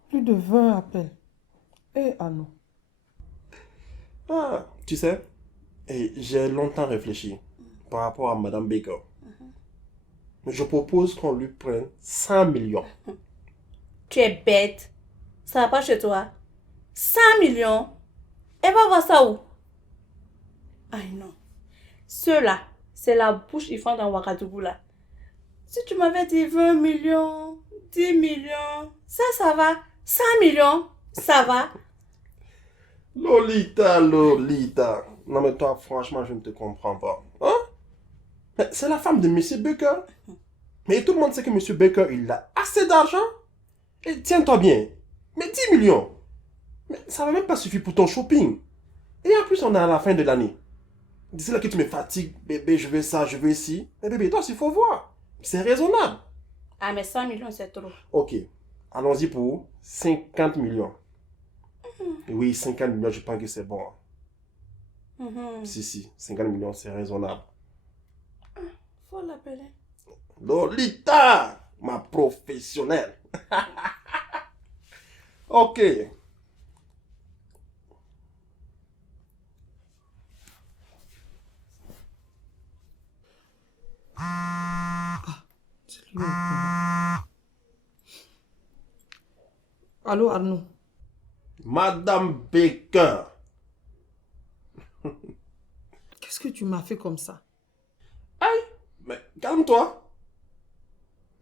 Plus de 20 appels. Eh, Anno. Ah, tu sais, et j'ai longtemps réfléchi par rapport à Madame Baker. Je propose qu'on lui prenne 100 millions. Tu es bête. Ça va pas chez toi. 100 millions. Elle va voir ça où? Ah non. Ceux-là, c'est la bouche ils font dans Ouagadougou là. Si tu m'avais dit 20 millions, 10 millions, ça va. 100 millions, ça va. Lolita, Lolita. Non mais toi, franchement, je ne te comprends pas. Hein? Mais c'est la femme de Monsieur Baker. Mais tout le monde sait que Monsieur Baker, il a assez d'argent. Et tiens-toi bien. Mais 10 millions. Mais ça va même pas suffire pour ton shopping. Et en plus, on est à la fin de l'année. D'ici là que tu me fatigues, bébé, je veux ça, je veux ici. Mais bébé, toi, il faut voir. C'est raisonnable. Ah mais 100 millions c'est trop. Ok. Allons-y pour 50 millions. Oui, 50 millions, je pense que c'est bon. Si, 50 millions, c'est raisonnable. Faut l'appeler. Lolita, ma professionnelle. Ok. Allô, Arnaud. Madame Baker. Qu'est-ce que tu m'as fait comme ça? Aïe, mais calme-toi.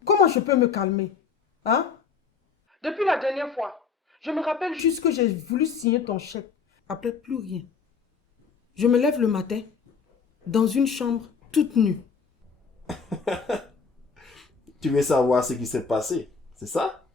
Comment je peux me calmer? Hein? Depuis la dernière fois, je me rappelle juste que j'ai voulu signer ton chèque. Après, plus rien. Je me lève le matin, dans une chambre toute nue. Tu veux savoir ce qui s'est passé, c'est ça?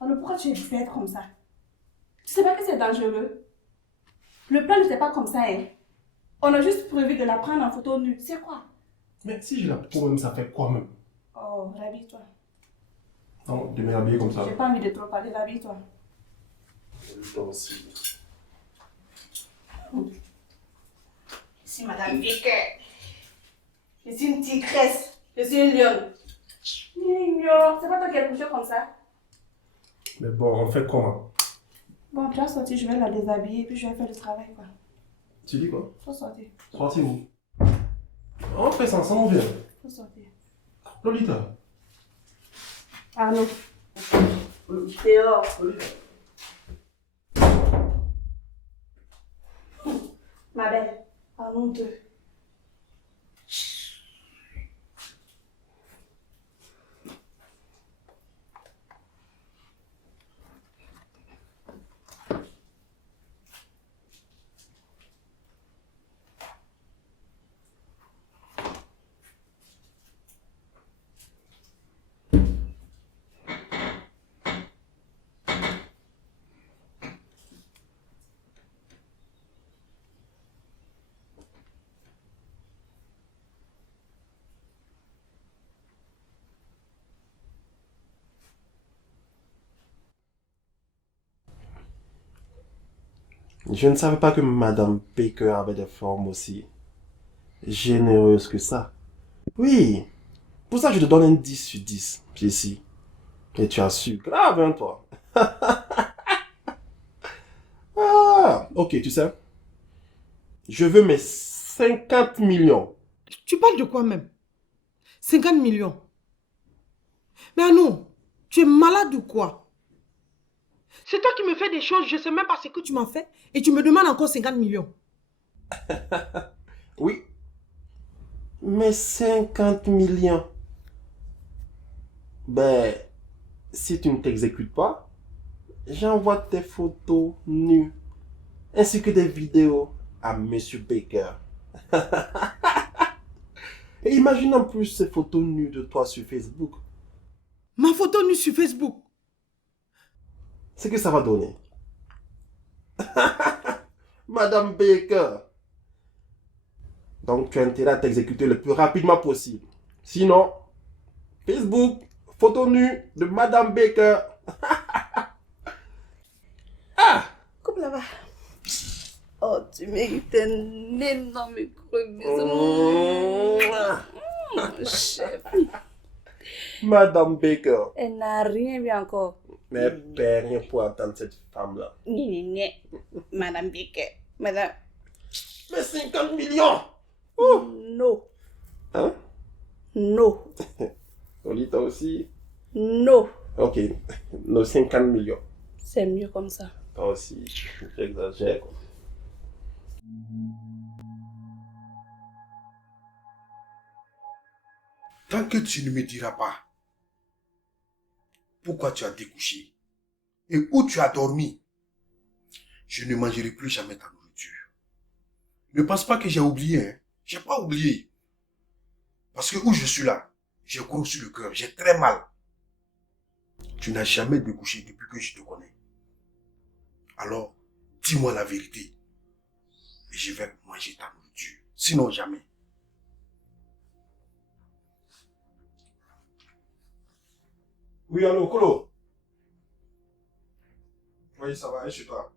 Alors pourquoi tu es bête comme ça? Tu sais pas que c'est dangereux? Le plan n'était pas comme ça, hein. On a juste prévu de la prendre en photo nue. C'est quoi? Mais si je la prends même, ça fait quoi même? Oh, rhabille-toi. Non, de m'habiller comme ça. J'ai pas envie de trop parler, rhabille-toi. Toi aussi. Je suis Madame Vicker. Je suis une tigresse. Je suis une lionne. Mignon. C'est pas toi qui as couché comme ça? Mais bon, on fait comment? Bon, tu vas sortir, je vais la déshabiller et puis je vais faire le travail, quoi. Tu dis quoi? Faut sortir. Sortir où? On fait ça ensemble, on vient. Faut sortir. Lolita. Arnaud. Dehors. Lolita. Ma belle. Arnaud 2. Je ne savais pas que Madame Baker avait des formes aussi généreuses que ça. Oui, pour ça je te donne un 10 sur 10, Jessie. Et tu as su, grave hein, toi. Ah, ok, tu sais, je veux mes 50 millions. Tu parles de quoi même? 50 millions. Mais Arnaud, tu es malade ou quoi? C'est toi qui me fais des choses, je ne sais même pas ce que tu m'en fais et tu me demandes encore 50 millions. Oui, mais 50 millions. Ben, si tu ne t'exécutes pas, j'envoie tes photos nues, ainsi que des vidéos à Monsieur Baker. Et imagine en plus ces photos nues de toi sur Facebook. Ma photo nue sur Facebook. Ce que ça va donner. Madame Baker. Donc tu as intérêt à t'exécuter le plus rapidement possible. Sinon, Facebook, photo nue de Madame Baker. Ah! Coupe là-bas. Oh, tu mérites un énorme gros bisou. Chef. Madame Baker. Elle n'a rien vu encore. Mais père, rien pour entendre cette femme-là. Ni. Madame Biquet. Madame. Mais 50 millions! No. Hein? No. Lolita aussi? No. Ok, nos 50 millions. C'est mieux comme ça. Toi aussi, j'exagère. Tant que tu ne me diras pas pourquoi tu as découché et où tu as dormi, je ne mangerai plus jamais ta nourriture. Ne pense pas que j'ai oublié, hein. J'ai pas oublié. Parce que où je suis là, j'ai gros sur le cœur, j'ai très mal. Tu n'as jamais découché depuis que je te connais. Alors, dis-moi la vérité. Et je vais manger ta nourriture. Sinon, jamais. Oui, allô, Kolo. Oui, ça va, et chez toi?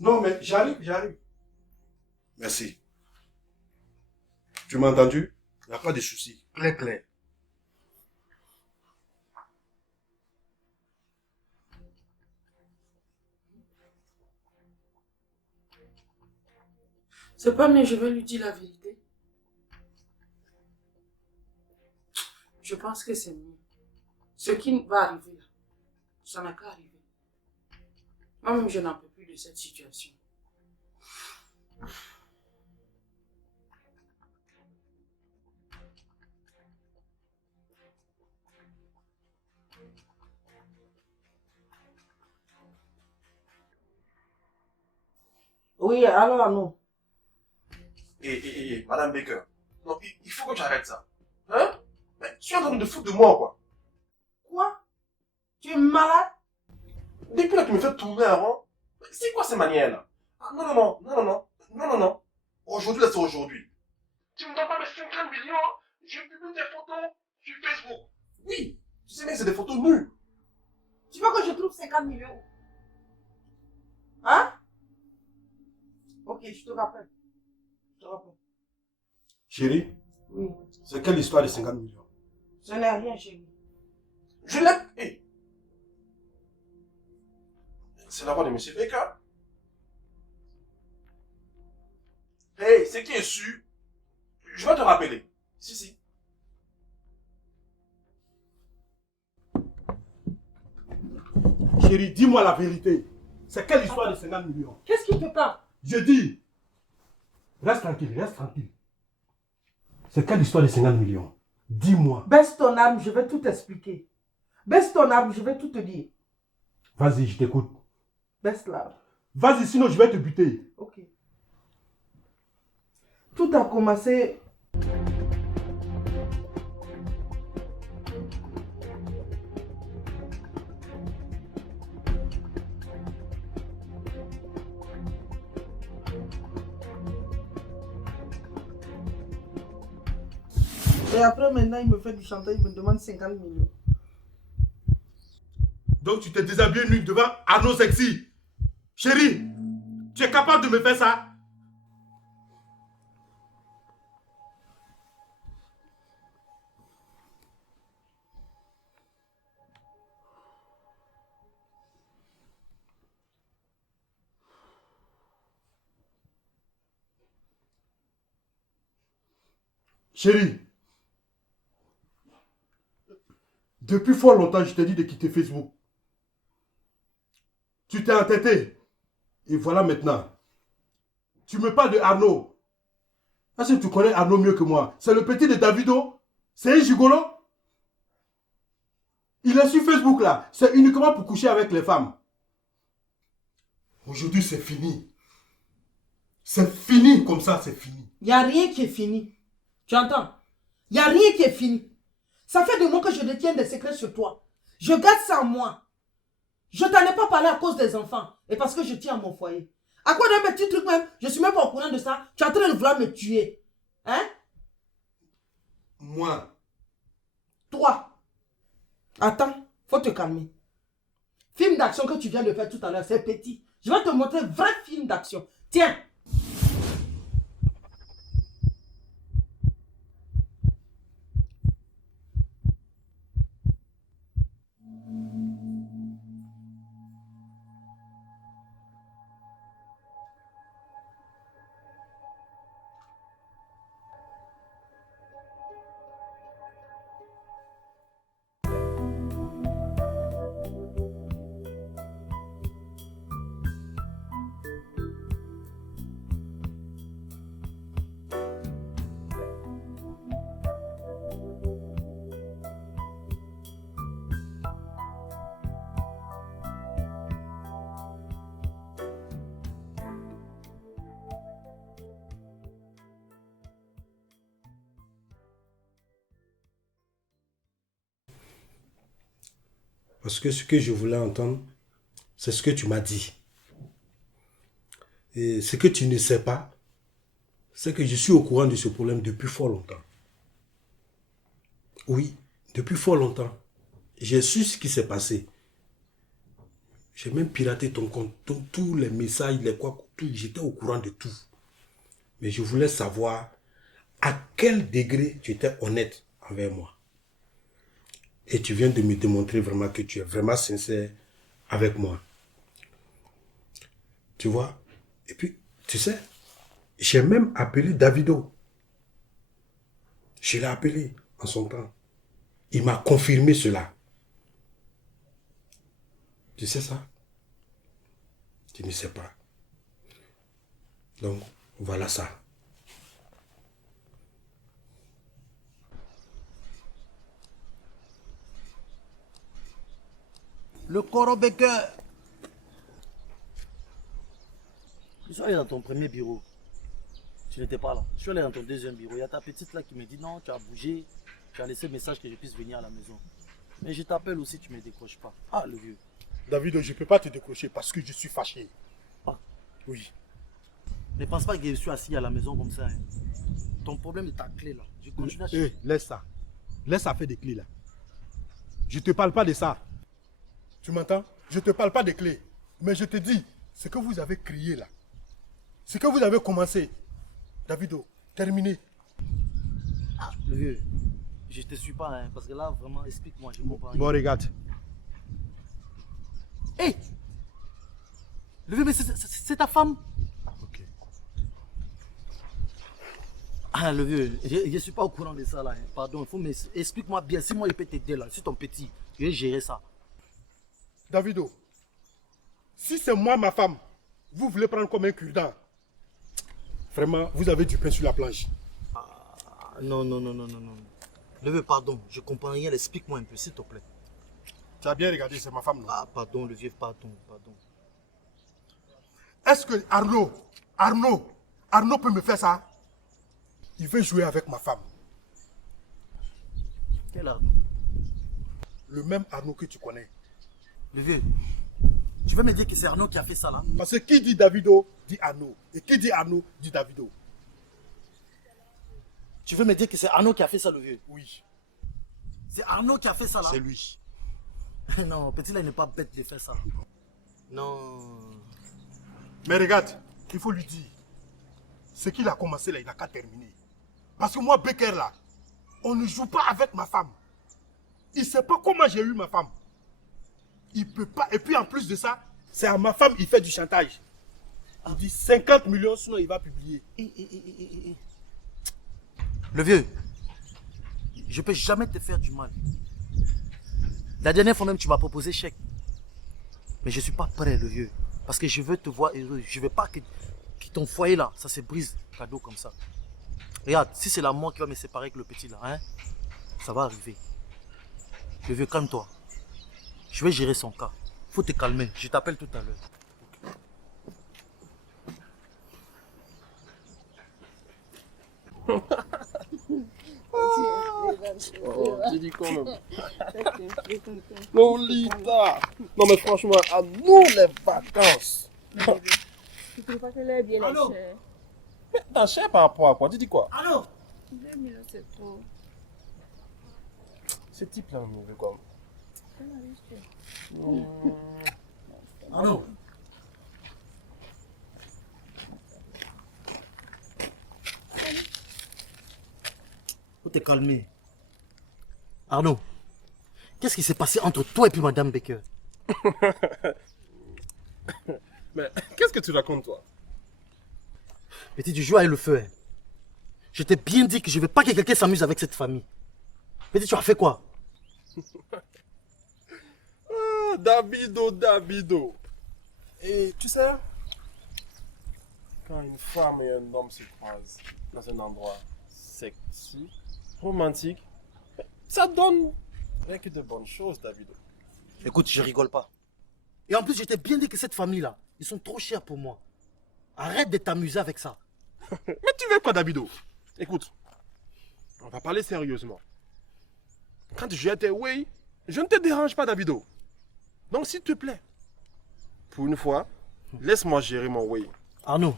Non, mais j'arrive. Merci. Tu m'as entendu? Il n'y a pas de souci. Clair. C'est pas mieux, je vais lui dire la vérité. Je pense que c'est mieux. Ce qui va arriver là, ça n'a qu'à arriver. Moi-même, je n'en peux plus de cette situation. Oui, alors non. Madame Baker. Non, il faut que tu arrêtes ça. Hein? Mais tu es en train de foutre de moi, quoi. Quoi? Tu es malade? Depuis là, tu me fais tourner en rond. C'est quoi ces manières-là? Ah, non, non, non, non, non, non, non, non, non. Aujourd'hui, là, c'est aujourd'hui. Tu me donnes pas mes 50 millions, je publie des photos sur Facebook. Oui, tu sais bien que c'est des photos nues. Tu veux que je trouve 50 millions? Hein? Ok, je te rappelle. Je te rappelle. Chérie, Oui. c'est quelle histoire de 50 millions? Je n'ai rien, chérie. Je l'ai... Hey. C'est la voix de M. Baker. Hey, c'est qui est sûr? Je vais te rappeler. Si, si. Chérie, dis-moi la vérité. C'est quelle histoire de 50 millions? Qu'est-ce qui te parle? Je dis, reste tranquille, reste tranquille. C'est quelle histoire de 50 millions? Dis-moi. Baisse ton âme, je vais tout t'expliquer. Baisse ton âme, je vais tout te dire. Vas-y, je t'écoute. Baisse là. Vas-y, sinon je vais te buter. Ok. Tout a commencé. Et après, maintenant, il me fait du chantage, il me demande 50 millions. Donc tu te déshabilles nu devant Arnaud Sexy. Chérie, tu es capable de me faire ça? Chérie, depuis fort longtemps, je t'ai dit de quitter Facebook. Tu t'es entêté. Et voilà maintenant. Tu me parles de Arnaud. Est-ce que tu connais Arnaud mieux que moi? C'est le petit de Davido. C'est un gigolo. Il est sur Facebook là. C'est uniquement pour coucher avec les femmes. Aujourd'hui, c'est fini. C'est fini comme ça, c'est fini. Il n'y a rien qui est fini. Tu entends? Il n'y a rien qui est fini. Ça fait de moi que je détiens des secrets sur toi. Je garde ça en moi. Je t'en ai pas parlé à cause des enfants. Et parce que je tiens à mon foyer. À quoi de mes petits trucs même? Je suis même pas au courant de ça. Tu es en train de vouloir me tuer. Hein? Moi. Toi. Attends, faut te calmer. Film d'action que tu viens de faire tout à l'heure, c'est petit. Je vais te montrer un vrai film d'action. Tiens. Parce que ce que je voulais entendre, c'est ce que tu m'as dit. Et ce que tu ne sais pas, c'est que je suis au courant de ce problème depuis fort longtemps. Oui, depuis fort longtemps. J'ai su ce qui s'est passé. J'ai même piraté ton compte, tous les messages, les quoi, tout. J'étais au courant de tout. Mais je voulais savoir à quel degré tu étais honnête envers moi. Et tu viens de me démontrer vraiment que tu es vraiment sincère avec moi. Tu vois? Et puis, tu sais, j'ai même appelé Davido. Je l'ai appelé en son temps. Il m'a confirmé cela. Tu sais ça? Tu ne sais pas. Donc, voilà ça. Le Coro Baker. Je suis allé dans ton premier bureau. Tu n'étais pas là. Je suis allé dans ton deuxième bureau. Il y a ta petite là qui me dit non, tu as bougé. Tu as laissé le message que je puisse venir à la maison. Mais je t'appelle aussi, tu ne me décroches pas. Ah, le vieux. David, je ne peux pas te décrocher parce que je suis fâché. Ah. Oui. Ne pense pas que je suis assis à la maison comme ça. Hein. Ton problème est ta clé là. Je continue à chercher. Laisse ça. Laisse ça faire des clés là. Je ne te parle pas de ça. Tu m'entends? Je ne te parle pas des clés. Mais je te dis, ce que vous avez crié là, ce que vous avez commencé, Davido, terminé. Ah, le vieux, je te suis pas, hein, parce que là, vraiment, explique-moi, je comprends rien. Bon, regarde. Hé hey! Le vieux, mais c'est ta femme? Ok. Ah, le vieux, je ne suis pas au courant de ça là. Hein. Pardon, explique-moi bien, si moi je peux t'aider là, si ton petit, je vais gérer ça. Davido, si c'est moi, ma femme, vous voulez prendre comme un cure-dent, vraiment, vous avez du pain sur la planche. Ah, non. Le vieux, pardon, je comprends rien, explique-moi un peu, s'il te plaît. Tu as bien regardé, c'est ma femme, non? Ah, pardon, le vieux, pardon. Est-ce que Arnaud peut me faire ça? Il veut jouer avec ma femme. Quel Arnaud? Le même Arnaud que tu connais. Le vieux, tu veux me dire que c'est Arnaud qui a fait ça là? Parce que qui dit Davido, dit Arnaud. Et qui dit Arnaud, dit Davido. Tu veux me dire que c'est Arnaud qui a fait ça, le vieux? Oui. C'est Arnaud qui a fait ça là? C'est lui. Non, petit là, il n'est pas bête de faire ça. Non. Mais regarde, il faut lui dire. Ce qu'il a commencé là, il n'a qu'à terminer. Parce que moi, Becker là, on ne joue pas avec ma femme. Il ne sait pas comment j'ai eu ma femme. Il ne peut pas. Et puis en plus de ça, c'est à ma femme, il fait du chantage. Il dit 50 millions, sinon il va publier. Le vieux, je ne peux jamais te faire du mal. La dernière fois même, tu m'as proposé chèque. Mais je ne suis pas prêt, le vieux. Parce que je veux te voir heureux. Je ne veux pas que ton foyer là, ça se brise cadeau comme ça. Regarde, si c'est la mort qui va me séparer avec le petit là, hein, ça va arriver. Le vieux, calme-toi. Je vais gérer son cas. Faut te calmer. Je t'appelle tout à l'heure. Oh, tu dis quand même. Lolita. Non mais franchement, à nous les vacances. Tu trouves pas que l'air bien Allô? cher? Mais t'as cher par rapport à quoi? Tu dis quoi? Allô? 2 millions, c'est trop. Ce type là, on veut quoi? Allô? Faut te calmer. Arnaud, qu'est-ce qui s'est passé entre toi et puis Madame Baker? Mais qu'est-ce que tu racontes toi? Petit, du jour avec le feu. Hein. Je t'ai bien dit que je ne veux pas que quelqu'un s'amuse avec cette famille. Petit, tu as fait quoi? Ah, Davido. Et tu sais, quand une femme et un homme se croisent dans un endroit sexy, romantique, ça donne rien que de bonnes choses, Davido. Écoute, je rigole pas. Et en plus, je t'ai bien dit que cette famille-là, ils sont trop chers pour moi. Arrête de t'amuser avec ça. Mais tu veux quoi, Davido? Écoute, on va parler sérieusement. Quand je étais way, je ne te dérange pas, Davido. Donc, s'il te plaît, pour une fois, laisse-moi gérer mon way. Arnaud,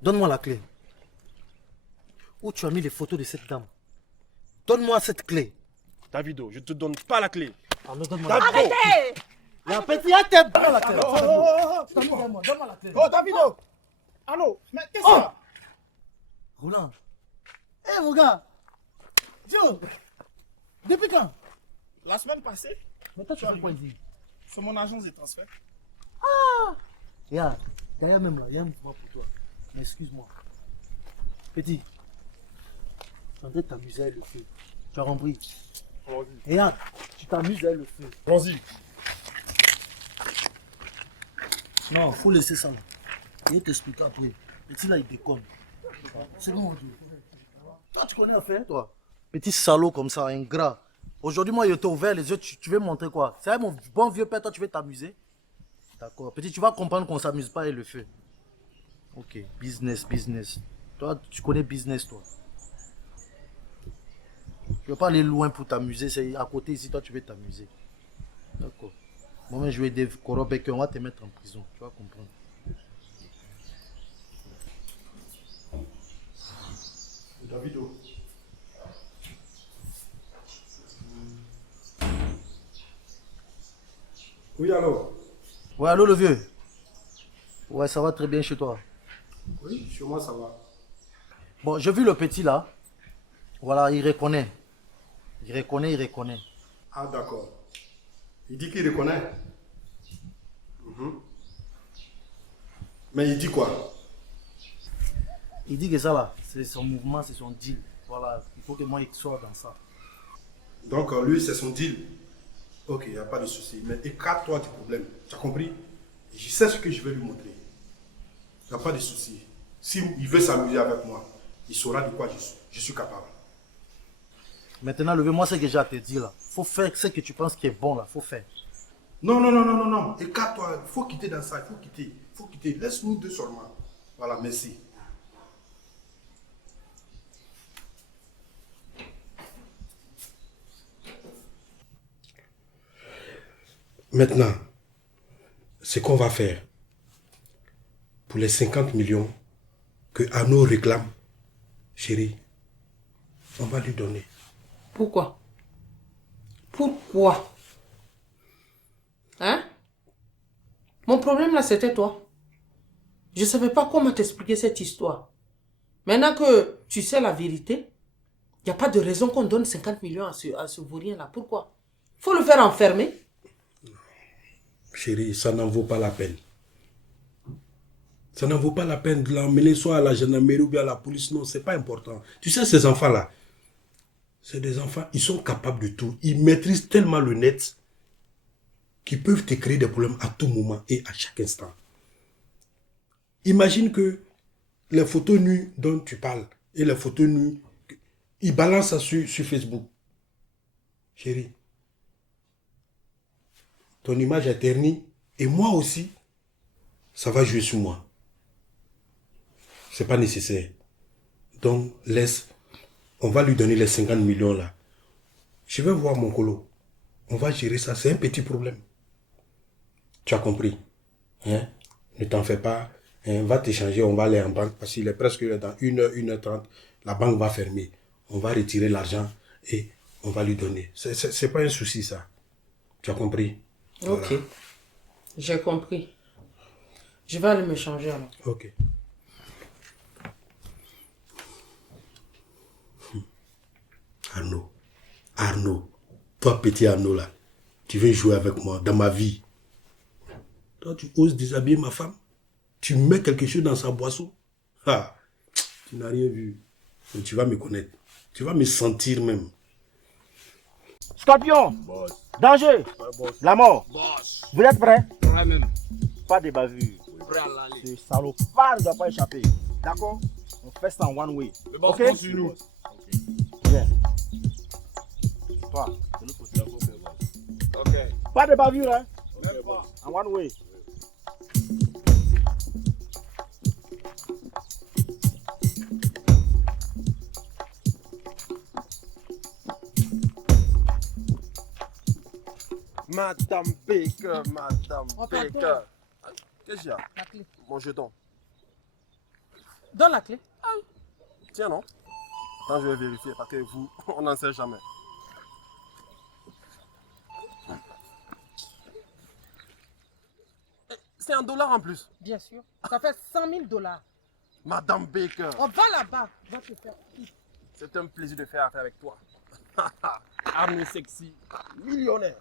donne-moi la clé. Où tu as mis les photos de cette dame? Donne-moi cette clé. Davido, je ne te donne pas la clé. Arnaud, donne-moi la clé. Arrêtez! Il y a un petit, donne-moi la clé. Donne-moi la clé. Oh, Davido! Allô? Mais qu'est-ce que ça? Roland. Hé, mon gars. Joe. Depuis quand? La semaine passée, Mais toi, tu fais quoi ici? c'est mon agence de transfert. Regarde, derrière même là, il y a un mouvement pour toi. Mais excuse-moi. Petit, tu es en train de t'amuser avec le feu. Tu as compris? Regarde, tu t'amuses avec le feu. Vas-y. Non, faut laisser ça là. Je vais t'expliquer après. Petit là, il déconne. C'est bon, Dieu. Toi, tu connais affaire, toi? Petit salaud comme ça, ingrat. Aujourd'hui, moi, je t'ai ouvert les yeux, tu veux montrer quoi? C'est vrai, mon bon vieux père, toi, tu veux t'amuser? D'accord. Petit, tu vas comprendre qu'on ne s'amuse pas avec le feu. Ok, business. Toi, tu connais business, toi. Je ne veux pas aller loin pour t'amuser. C'est à côté ici, toi tu veux t'amuser. D'accord. Moi, je vais décorrober qu'on va te mettre en prison. Tu vas comprendre. Davido. Oui, allô? Ouais, allô le vieux? Ouais, ça va très bien chez toi. Oui, chez moi ça va. Bon, j'ai vu le petit là. Voilà, il reconnaît. Il reconnaît. Ah, d'accord. Il dit qu'il reconnaît. Mhm. Mais il dit quoi? Il dit que ça là, c'est son mouvement, c'est son deal. Voilà, il faut que moi il soit dans ça. Donc lui, c'est son deal. Ok, il n'y a pas de souci. Mais écarte-toi du problème. Tu as compris? Je sais ce que je vais lui montrer. Il n'y a pas de souci. S'il veut s'amuser avec moi, il saura de quoi je suis capable. Maintenant, le vieux, moi, ce que j'ai à te dire là, faut faire ce que tu penses qui est bon là, faut faire. Non. Écarte-toi. Il faut quitter dans ça. Il faut quitter. Laisse-nous deux seulement. Voilà, merci. Maintenant, ce qu'on va faire, pour les 50 millions que Arnaud réclame, chérie, on va lui donner. Pourquoi? Pourquoi? Hein? Mon problème là, c'était toi. Je ne savais pas comment t'expliquer cette histoire. Maintenant que tu sais la vérité, il n'y a pas de raison qu'on donne 50 millions à ce vaurien là. Pourquoi? Il faut le faire enfermer. Chérie, ça n'en vaut pas la peine. Ça n'en vaut pas la peine de l'emmener soit à la gendarmerie ou bien à la police. Non, c'est pas important. Tu sais, ces enfants-là, c'est des enfants, ils sont capables de tout. Ils maîtrisent tellement le net qu'ils peuvent te créer des problèmes à tout moment et à chaque instant. Imagine que les photos nues dont tu parles et les photos nues, ils balancent ça sur Facebook. Chérie, ton image est ternie et moi aussi, ça va jouer sur moi. C'est pas nécessaire. Donc, laisse. On va lui donner les 50 millions là. Je vais voir mon colo. On va gérer ça. C'est un petit problème. Tu as compris? Hein? Ne t'en fais pas. On va t'échanger. On va aller en banque parce qu'il est presque dans 1h, 1h30. La banque va fermer. On va retirer l'argent et on va lui donner. C'est pas un souci ça. Tu as compris? Ok. Voilà. J'ai compris. Je vais aller me changer alors. Ok. Arnaud, toi petit Arnaud là, tu veux jouer avec moi dans ma vie. Toi tu oses déshabiller ma femme, tu mets quelque chose dans sa boisson. Ah, tu n'as rien vu. Mais tu vas me connaître, tu vas me sentir même. Scorpion, boss. Danger, ouais, boss. La mort, boss. Vous êtes prêts? Ouais, même. Pas de bavure. Ce salopard ne doit pas échapper. D'accord? On fait ça en one way. Le boss, ok? Sur nous. Bien. Toi, de l'autre côté. Ok. Pas de bavure, hein? Okay, boss. En one way. Madame Baker, Madame Baker. Qu'est-ce qu'il y a? La clé. Mon jeton. Donne la clé. Ah. Tiens, non? Attends, je vais vérifier parce que vous, on n'en sait jamais. C'est $1 en plus. Bien sûr. Ça fait $100 000. Madame Baker. On va là-bas. Va te faire. C'est un plaisir de faire affaire avec toi. Arnaud sexy, millionnaire.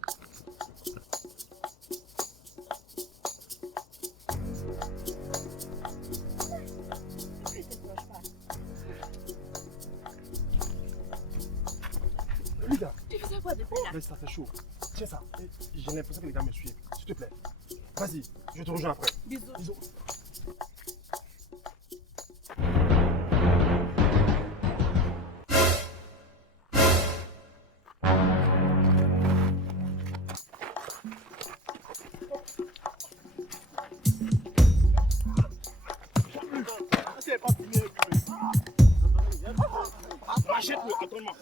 Lida, mais ça fait chaud. Tiens ça. J'ai l'impression que les gars me suivent. S'il te plaît. Vas-y, je te rejoins après. Bisous. Bisous. Achète-le, attends-moi.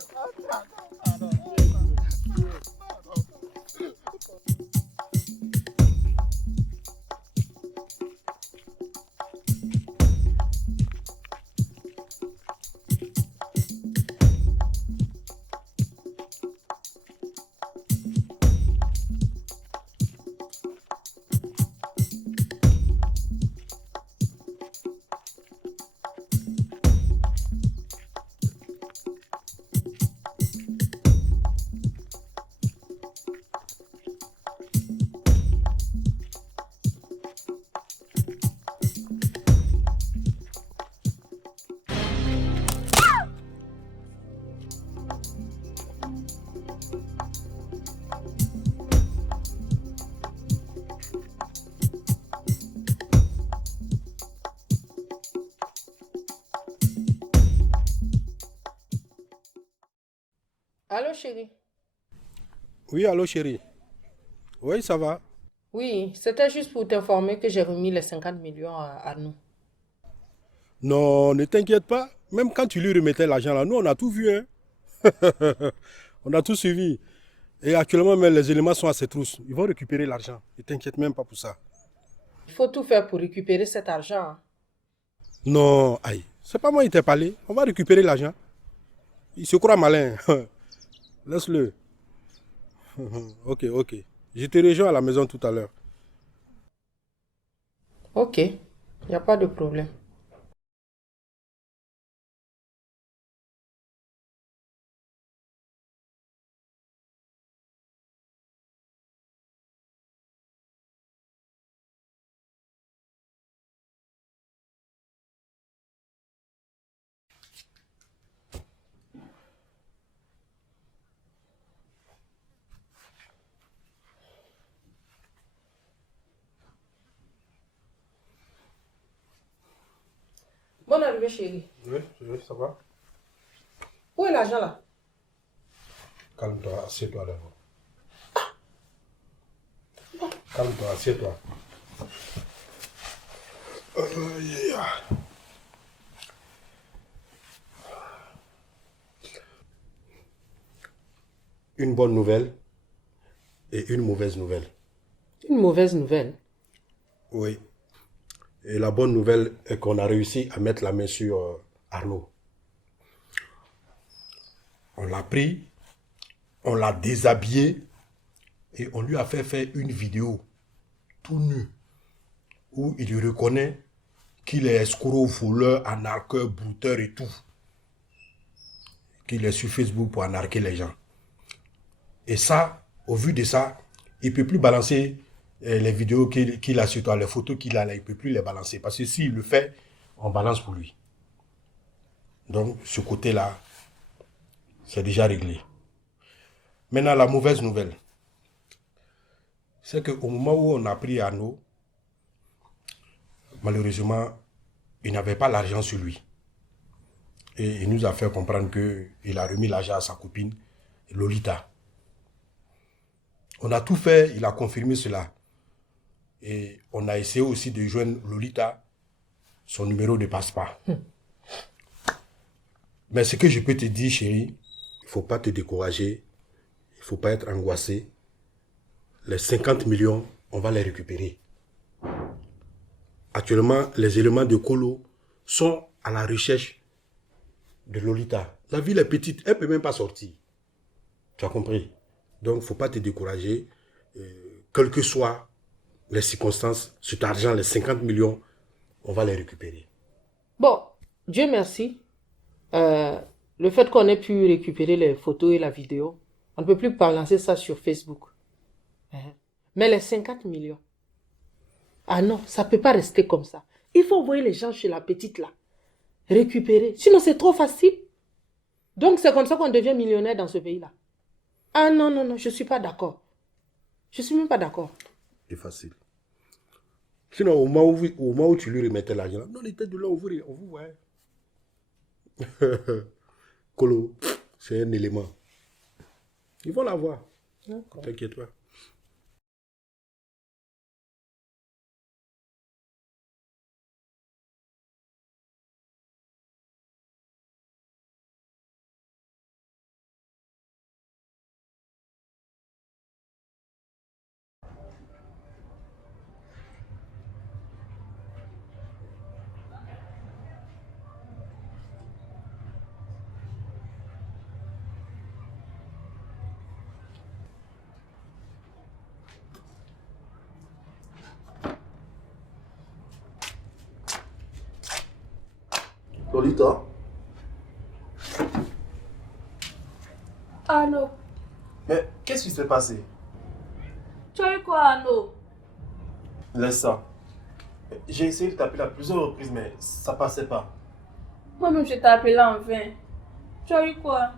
Allô, chérie? Oui, allô chérie. Oui, ça va. Oui, c'était juste pour t'informer que j'ai remis les 50 millions à nous. Non, ne t'inquiète pas. Même quand tu lui remettais l'argent là, nous on a tout vu. Hein. On a tout suivi. Et actuellement, même, les éléments sont à ses trousses. Ils vont récupérer l'argent. Ne t'inquiète même pas pour ça. Il faut tout faire pour récupérer cet argent. Hein. Non, aïe. C'est pas moi qui t'ai parlé. On va récupérer l'argent. Il se croit malin. Laisse-le. Ok, ok. Je te rejoins à la maison tout à l'heure. Ok, il n'y a pas de problème. Bonne arrivée, chérie. Oui, ça va. Où est l'argent là? Calme-toi, assieds-toi d'abord. Calme-toi, assieds-toi. Une bonne nouvelle et une mauvaise nouvelle. Une mauvaise nouvelle? Oui. Et la bonne nouvelle est qu'on a réussi à mettre la main sur Arnaud. On l'a pris, on l'a déshabillé et on lui a fait faire une vidéo tout nu où il reconnaît qu'il est escroc, voleur, arnaqueur, brouteur et tout. Qu'il est sur Facebook pour arnaquer les gens. Et ça, au vu de ça, il ne peut plus balancer les vidéos qu'il a sur toi, les photos qu'il a là, il ne peut plus les balancer. Parce que s'il le fait, on balance pour lui. Donc, ce côté-là, c'est déjà réglé. Maintenant, la mauvaise nouvelle, c'est qu'au moment où on a pris Arnaud, malheureusement, il n'avait pas l'argent sur lui. Et il nous a fait comprendre qu'il a remis l'argent à sa copine, Lolita. On a tout fait, il a confirmé cela. Et on a essayé aussi de joindre Lolita. Son numéro ne passe pas. Mais ce que je peux te dire, chérie, il ne faut pas te décourager. Il ne faut pas être angoissé. Les 50 millions, on va les récupérer. Actuellement, les éléments de Colo sont à la recherche de Lolita. La ville est petite, elle ne peut même pas sortir. Tu as compris? Donc, il ne faut pas te décourager. Quelles que soient les circonstances, cet argent, les 50 millions, on va les récupérer. Bon, Dieu merci. Le fait qu'on ait pu récupérer les photos et la vidéo, on ne peut plus balancer ça sur Facebook. Mais les 50 millions, ah non, ça ne peut pas rester comme ça. Il faut envoyer les gens chez la petite là, récupérer. Sinon, c'est trop facile. Donc, c'est comme ça qu'on devient millionnaire dans ce pays-là. Ah non, non, non, je ne suis pas d'accord. Je ne suis même pas d'accord. C'est facile. Sinon, au moment où tu lui remettais l'argent, non, il était de là, on vous voit. Colo, c'est un élément. Ils vont l'avoir. T'inquiète pas. Lolita, Arnaud, Mais qu'est-ce qui s'est passé? tu as eu quoi, Arnaud? Laisse ça. J'ai essayé de t'appeler à plusieurs reprises, mais ça passait pas. Moi-même, je t'ai appelé en vain. Tu as eu quoi?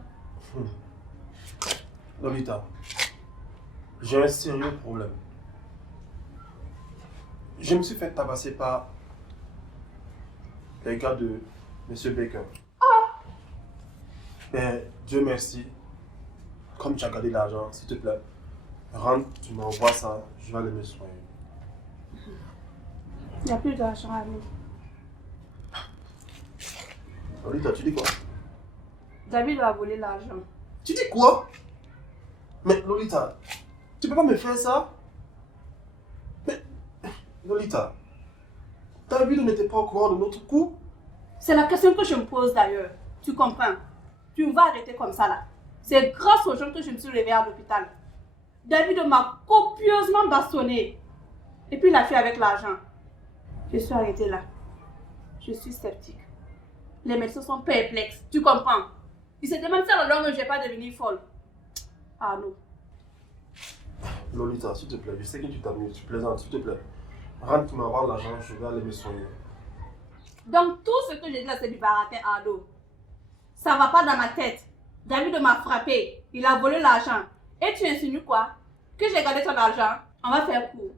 Lolita, j'ai un sérieux problème. Je me suis fait tabasser par les gars de M. Baker. Mais Dieu merci, comme tu as gardé l'argent, s'il te plaît, rentre, tu m'envoies ça, je vais aller me soigner. Il n'y a plus d'argent à nous. Lolita, tu dis quoi? David a volé l'argent. Tu dis quoi? Mais Lolita, tu peux pas me faire ça? Mais Lolita, David n'était pas au courant de notre coup? C'est la question que je me pose d'ailleurs. Tu comprends? Tu me vas arrêter comme ça là. C'est grâce aux gens que je me suis réveillée à l'hôpital. David m'a copieusement bastonné. Et puis il a fait avec l'argent. Je suis arrêtée là. Je suis sceptique. Les médecins sont perplexes. Tu comprends? Ils se demandent si alors que je ne vais pas devenir folle. Ah non. Lolita, s'il te plaît, je sais que tu t'amuses, tu plaisantes, s'il te plaît. Rentre, tu m'envoies l'argent, je vais aller me soigner. Donc tout ce que j'ai dit là, c'est du baratin à l'eau. Ça va pas dans ma tête. David m'a frappé. Il a volé l'argent. Et tu insinues quoi? Que j'ai gardé ton argent? On va faire court.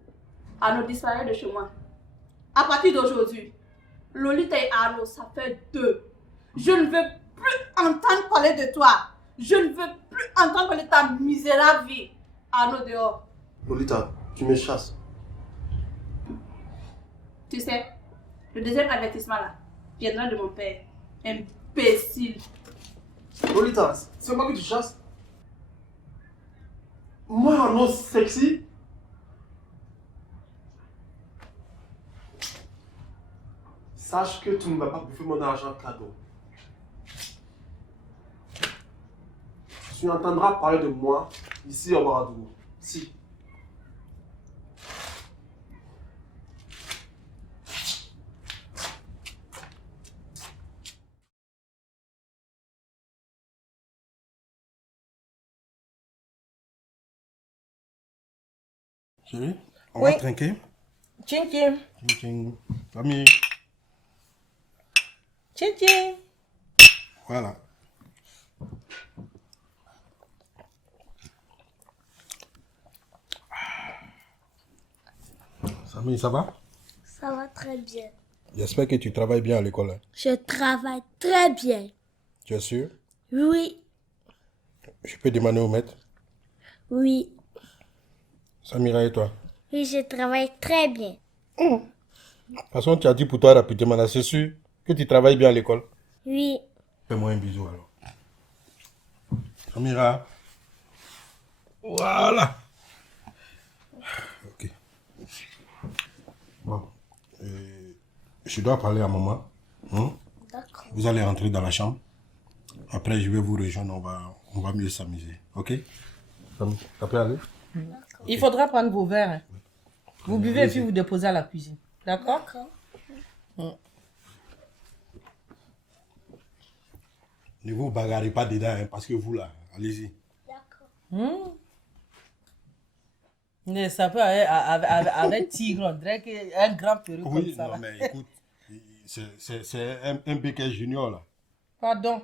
Arnaud disparaît de chez moi. À partir d'aujourd'hui, Lolita et Arnaud, ça fait 2. Je ne veux plus entendre parler de toi. Je ne veux plus entendre parler de ta misérable vie. Arnaud dehors. Lolita, tu me chasses. Tu sais, le deuxième avertissement là viendra de mon père. Imbécile. Lolita, c'est moi que tu chasses? Moi, Arnaud sexy? Sache que tu ne vas pas bouffer mon argent cadeau. Tu entendras parler de moi ici au Ouagadougou. Si. Chérie, on Oui. va trinquer. Tching tching. Tching, tching. Famille. Tching tching. Voilà. Samy, ça va? Ça va très bien. J'espère que tu travailles bien à l'école. Hein. Je travaille très bien. Tu es sûr? Oui, Je peux demander au maître? oui, Samira et toi? oui, je travaille très bien. De toute façon, tu as dit pour toi rapidement, là, c'est sûr que tu travailles bien à l'école. Oui, Fais-moi un bisou alors. Samira. Voilà. Ok. Bon. Je dois parler à maman. Hein? d'accord. Vous allez rentrer dans la chambre. Après, je vais vous rejoindre. On va mieux s'amuser. Ok? Ça peut aller? Il faudra prendre vos verres. Hein. Vous buvez et Allez-y. puis vous déposez à la cuisine. D'accord? D'accord. Ne vous bagarrez pas dedans, hein, parce que vous là, allez-y. Mais ça peut avec tigre, on dirait qu'un grand perruque comme Oui, ça. non, là. mais écoute, c'est un béquet junior là. Pardon.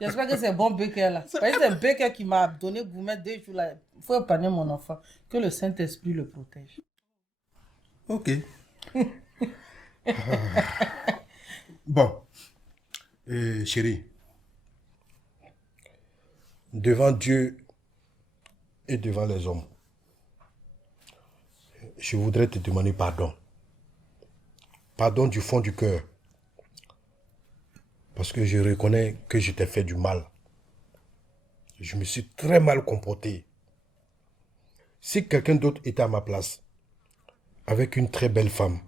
J'espère que c'est bon Becker là. Parce que c'est Becker qui m'a donné gourmet 2 jours là. Il faut épargner mon enfant. Que le Saint-Esprit le protège. Ok. Bon. Chérie, devant Dieu et devant les hommes, je voudrais te demander pardon. Pardon du fond du cœur. Parce que je reconnais que je t'ai fait du mal. Je me suis très mal comporté. Si quelqu'un d'autre était à ma place, avec une très belle femme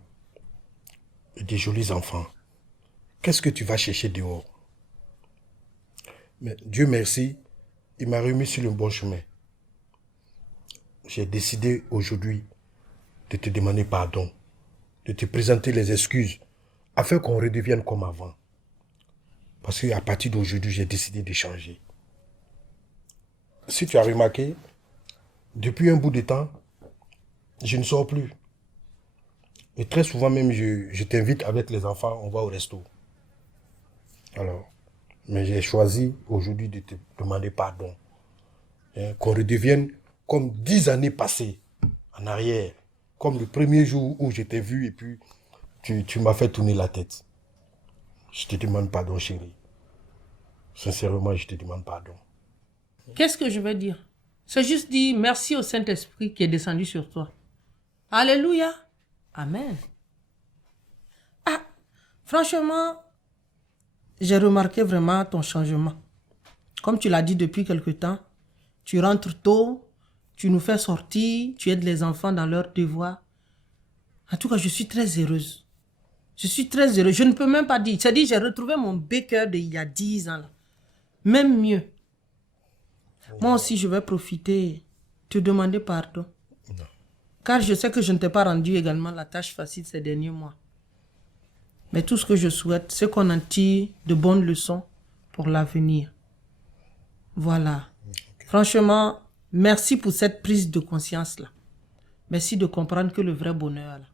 et des jolis enfants, qu'est-ce que tu vas chercher dehors? Mais Dieu merci, il m'a remis sur le bon chemin. J'ai décidé aujourd'hui de te demander pardon, de te présenter les excuses, afin qu'on redevienne comme avant. Parce qu'à partir d'aujourd'hui, j'ai décidé de changer. Si tu as remarqué, depuis un bout de temps, je ne sors plus. Et très souvent même, je t'invite avec les enfants, on va au resto. Alors, mais j'ai choisi aujourd'hui de te demander pardon. Hein, qu'on redevienne comme 10 années passées en arrière. Comme le premier jour où je t'ai vu et puis tu m'as fait tourner la tête. Je te demande pardon, chérie. Sincèrement, je te demande pardon. Qu'est-ce que je vais dire? C'est juste dire merci au Saint-Esprit qui est descendu sur toi. Alléluia. Amen. Ah, franchement, j'ai remarqué vraiment ton changement. Comme tu l'as dit depuis quelque temps, tu rentres tôt, tu nous fais sortir, tu aides les enfants dans leurs devoirs. En tout cas, je suis très heureuse. Je suis très heureuse. Je ne peux même pas dire. C'est-à-dire, j'ai retrouvé mon bécœur d'il y a 10 ans. Là. Même mieux. Moi aussi, je vais profiter, te demander pardon. Non. Car je sais que je ne t'ai pas rendu également la tâche facile ces derniers mois. Mais tout ce que je souhaite, c'est qu'on en tire de bonnes leçons pour l'avenir. Voilà. Okay. Franchement, merci pour cette prise de conscience-là. Merci de comprendre que le vrai bonheur, là,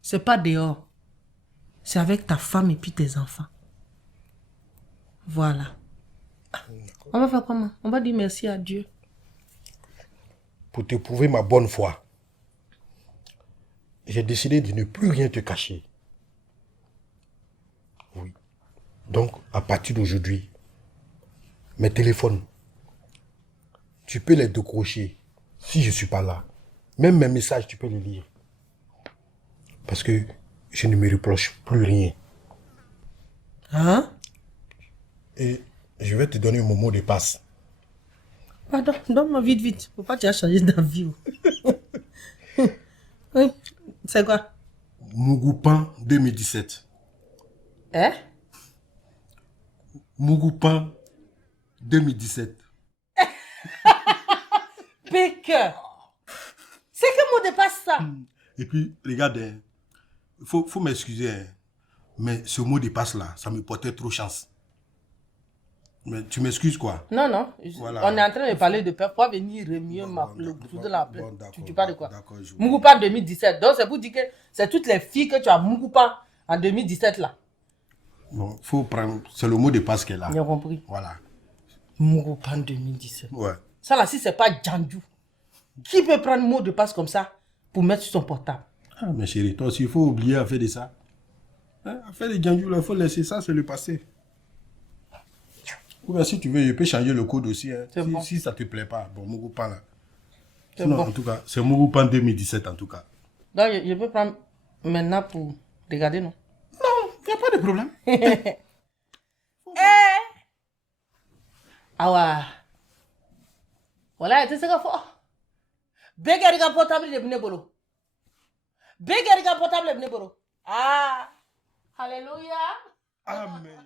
c'est pas dehors. C'est avec ta femme et puis tes enfants. Voilà. On va faire comment? On va dire merci à Dieu. Pour te prouver ma bonne foi, j'ai décidé de ne plus rien te cacher. Oui. Donc, à partir d'aujourd'hui, mes téléphones, tu peux les décrocher si je ne suis pas là. Même mes messages, tu peux les lire. Parce que je ne me reproche plus rien. Hein? Et je vais te donner mon mot de passe. Pardon, donne-moi vite. Pourquoi tu as changé d'avis? Oui, c'est quoi? Mugupan 2017. Hein? Mugupan 2017. Pécœur! C'est quel mot de passe ça? Et puis, regarde, faut m'excuser, hein, mais ce mot de passe là, ça me portait trop chance. Mais tu m'excuses quoi? Non. Voilà. On est en train de parler de peur. Pour venir remuer de la plaie. Tu parles de quoi? Je... Mugupan 2017. Donc c'est pour dire que c'est toutes les filles que tu as Mugupan en 2017 là. Bon, faut prendre. C'est le mot de passe qu'elle a. J'ai compris. Voilà. Mugupan 2017. Ouais. Ça là, si c'est pas Djandju, qui peut prendre mot de passe comme ça pour mettre sur son portable? Ah, mais chérie, toi aussi, il faut oublier à faire de ça. Hein? À faire des Djandju, il faut laisser ça, c'est le passé. Ou bien si tu veux, je peux changer le code aussi. Hein. Si ça te plaît pas, bon, Mugupan là. Sinon, en tout cas, c'est Mugupan 2017 en tout cas. Donc, je peux prendre maintenant pour regarder, non? Non, il n'y a pas de problème. Ah ouais. Voilà, tu sais quoi faut? Begariga portable de Bnebolo. Begariga portable de Bnebolo. Ah, alléluia. Amen.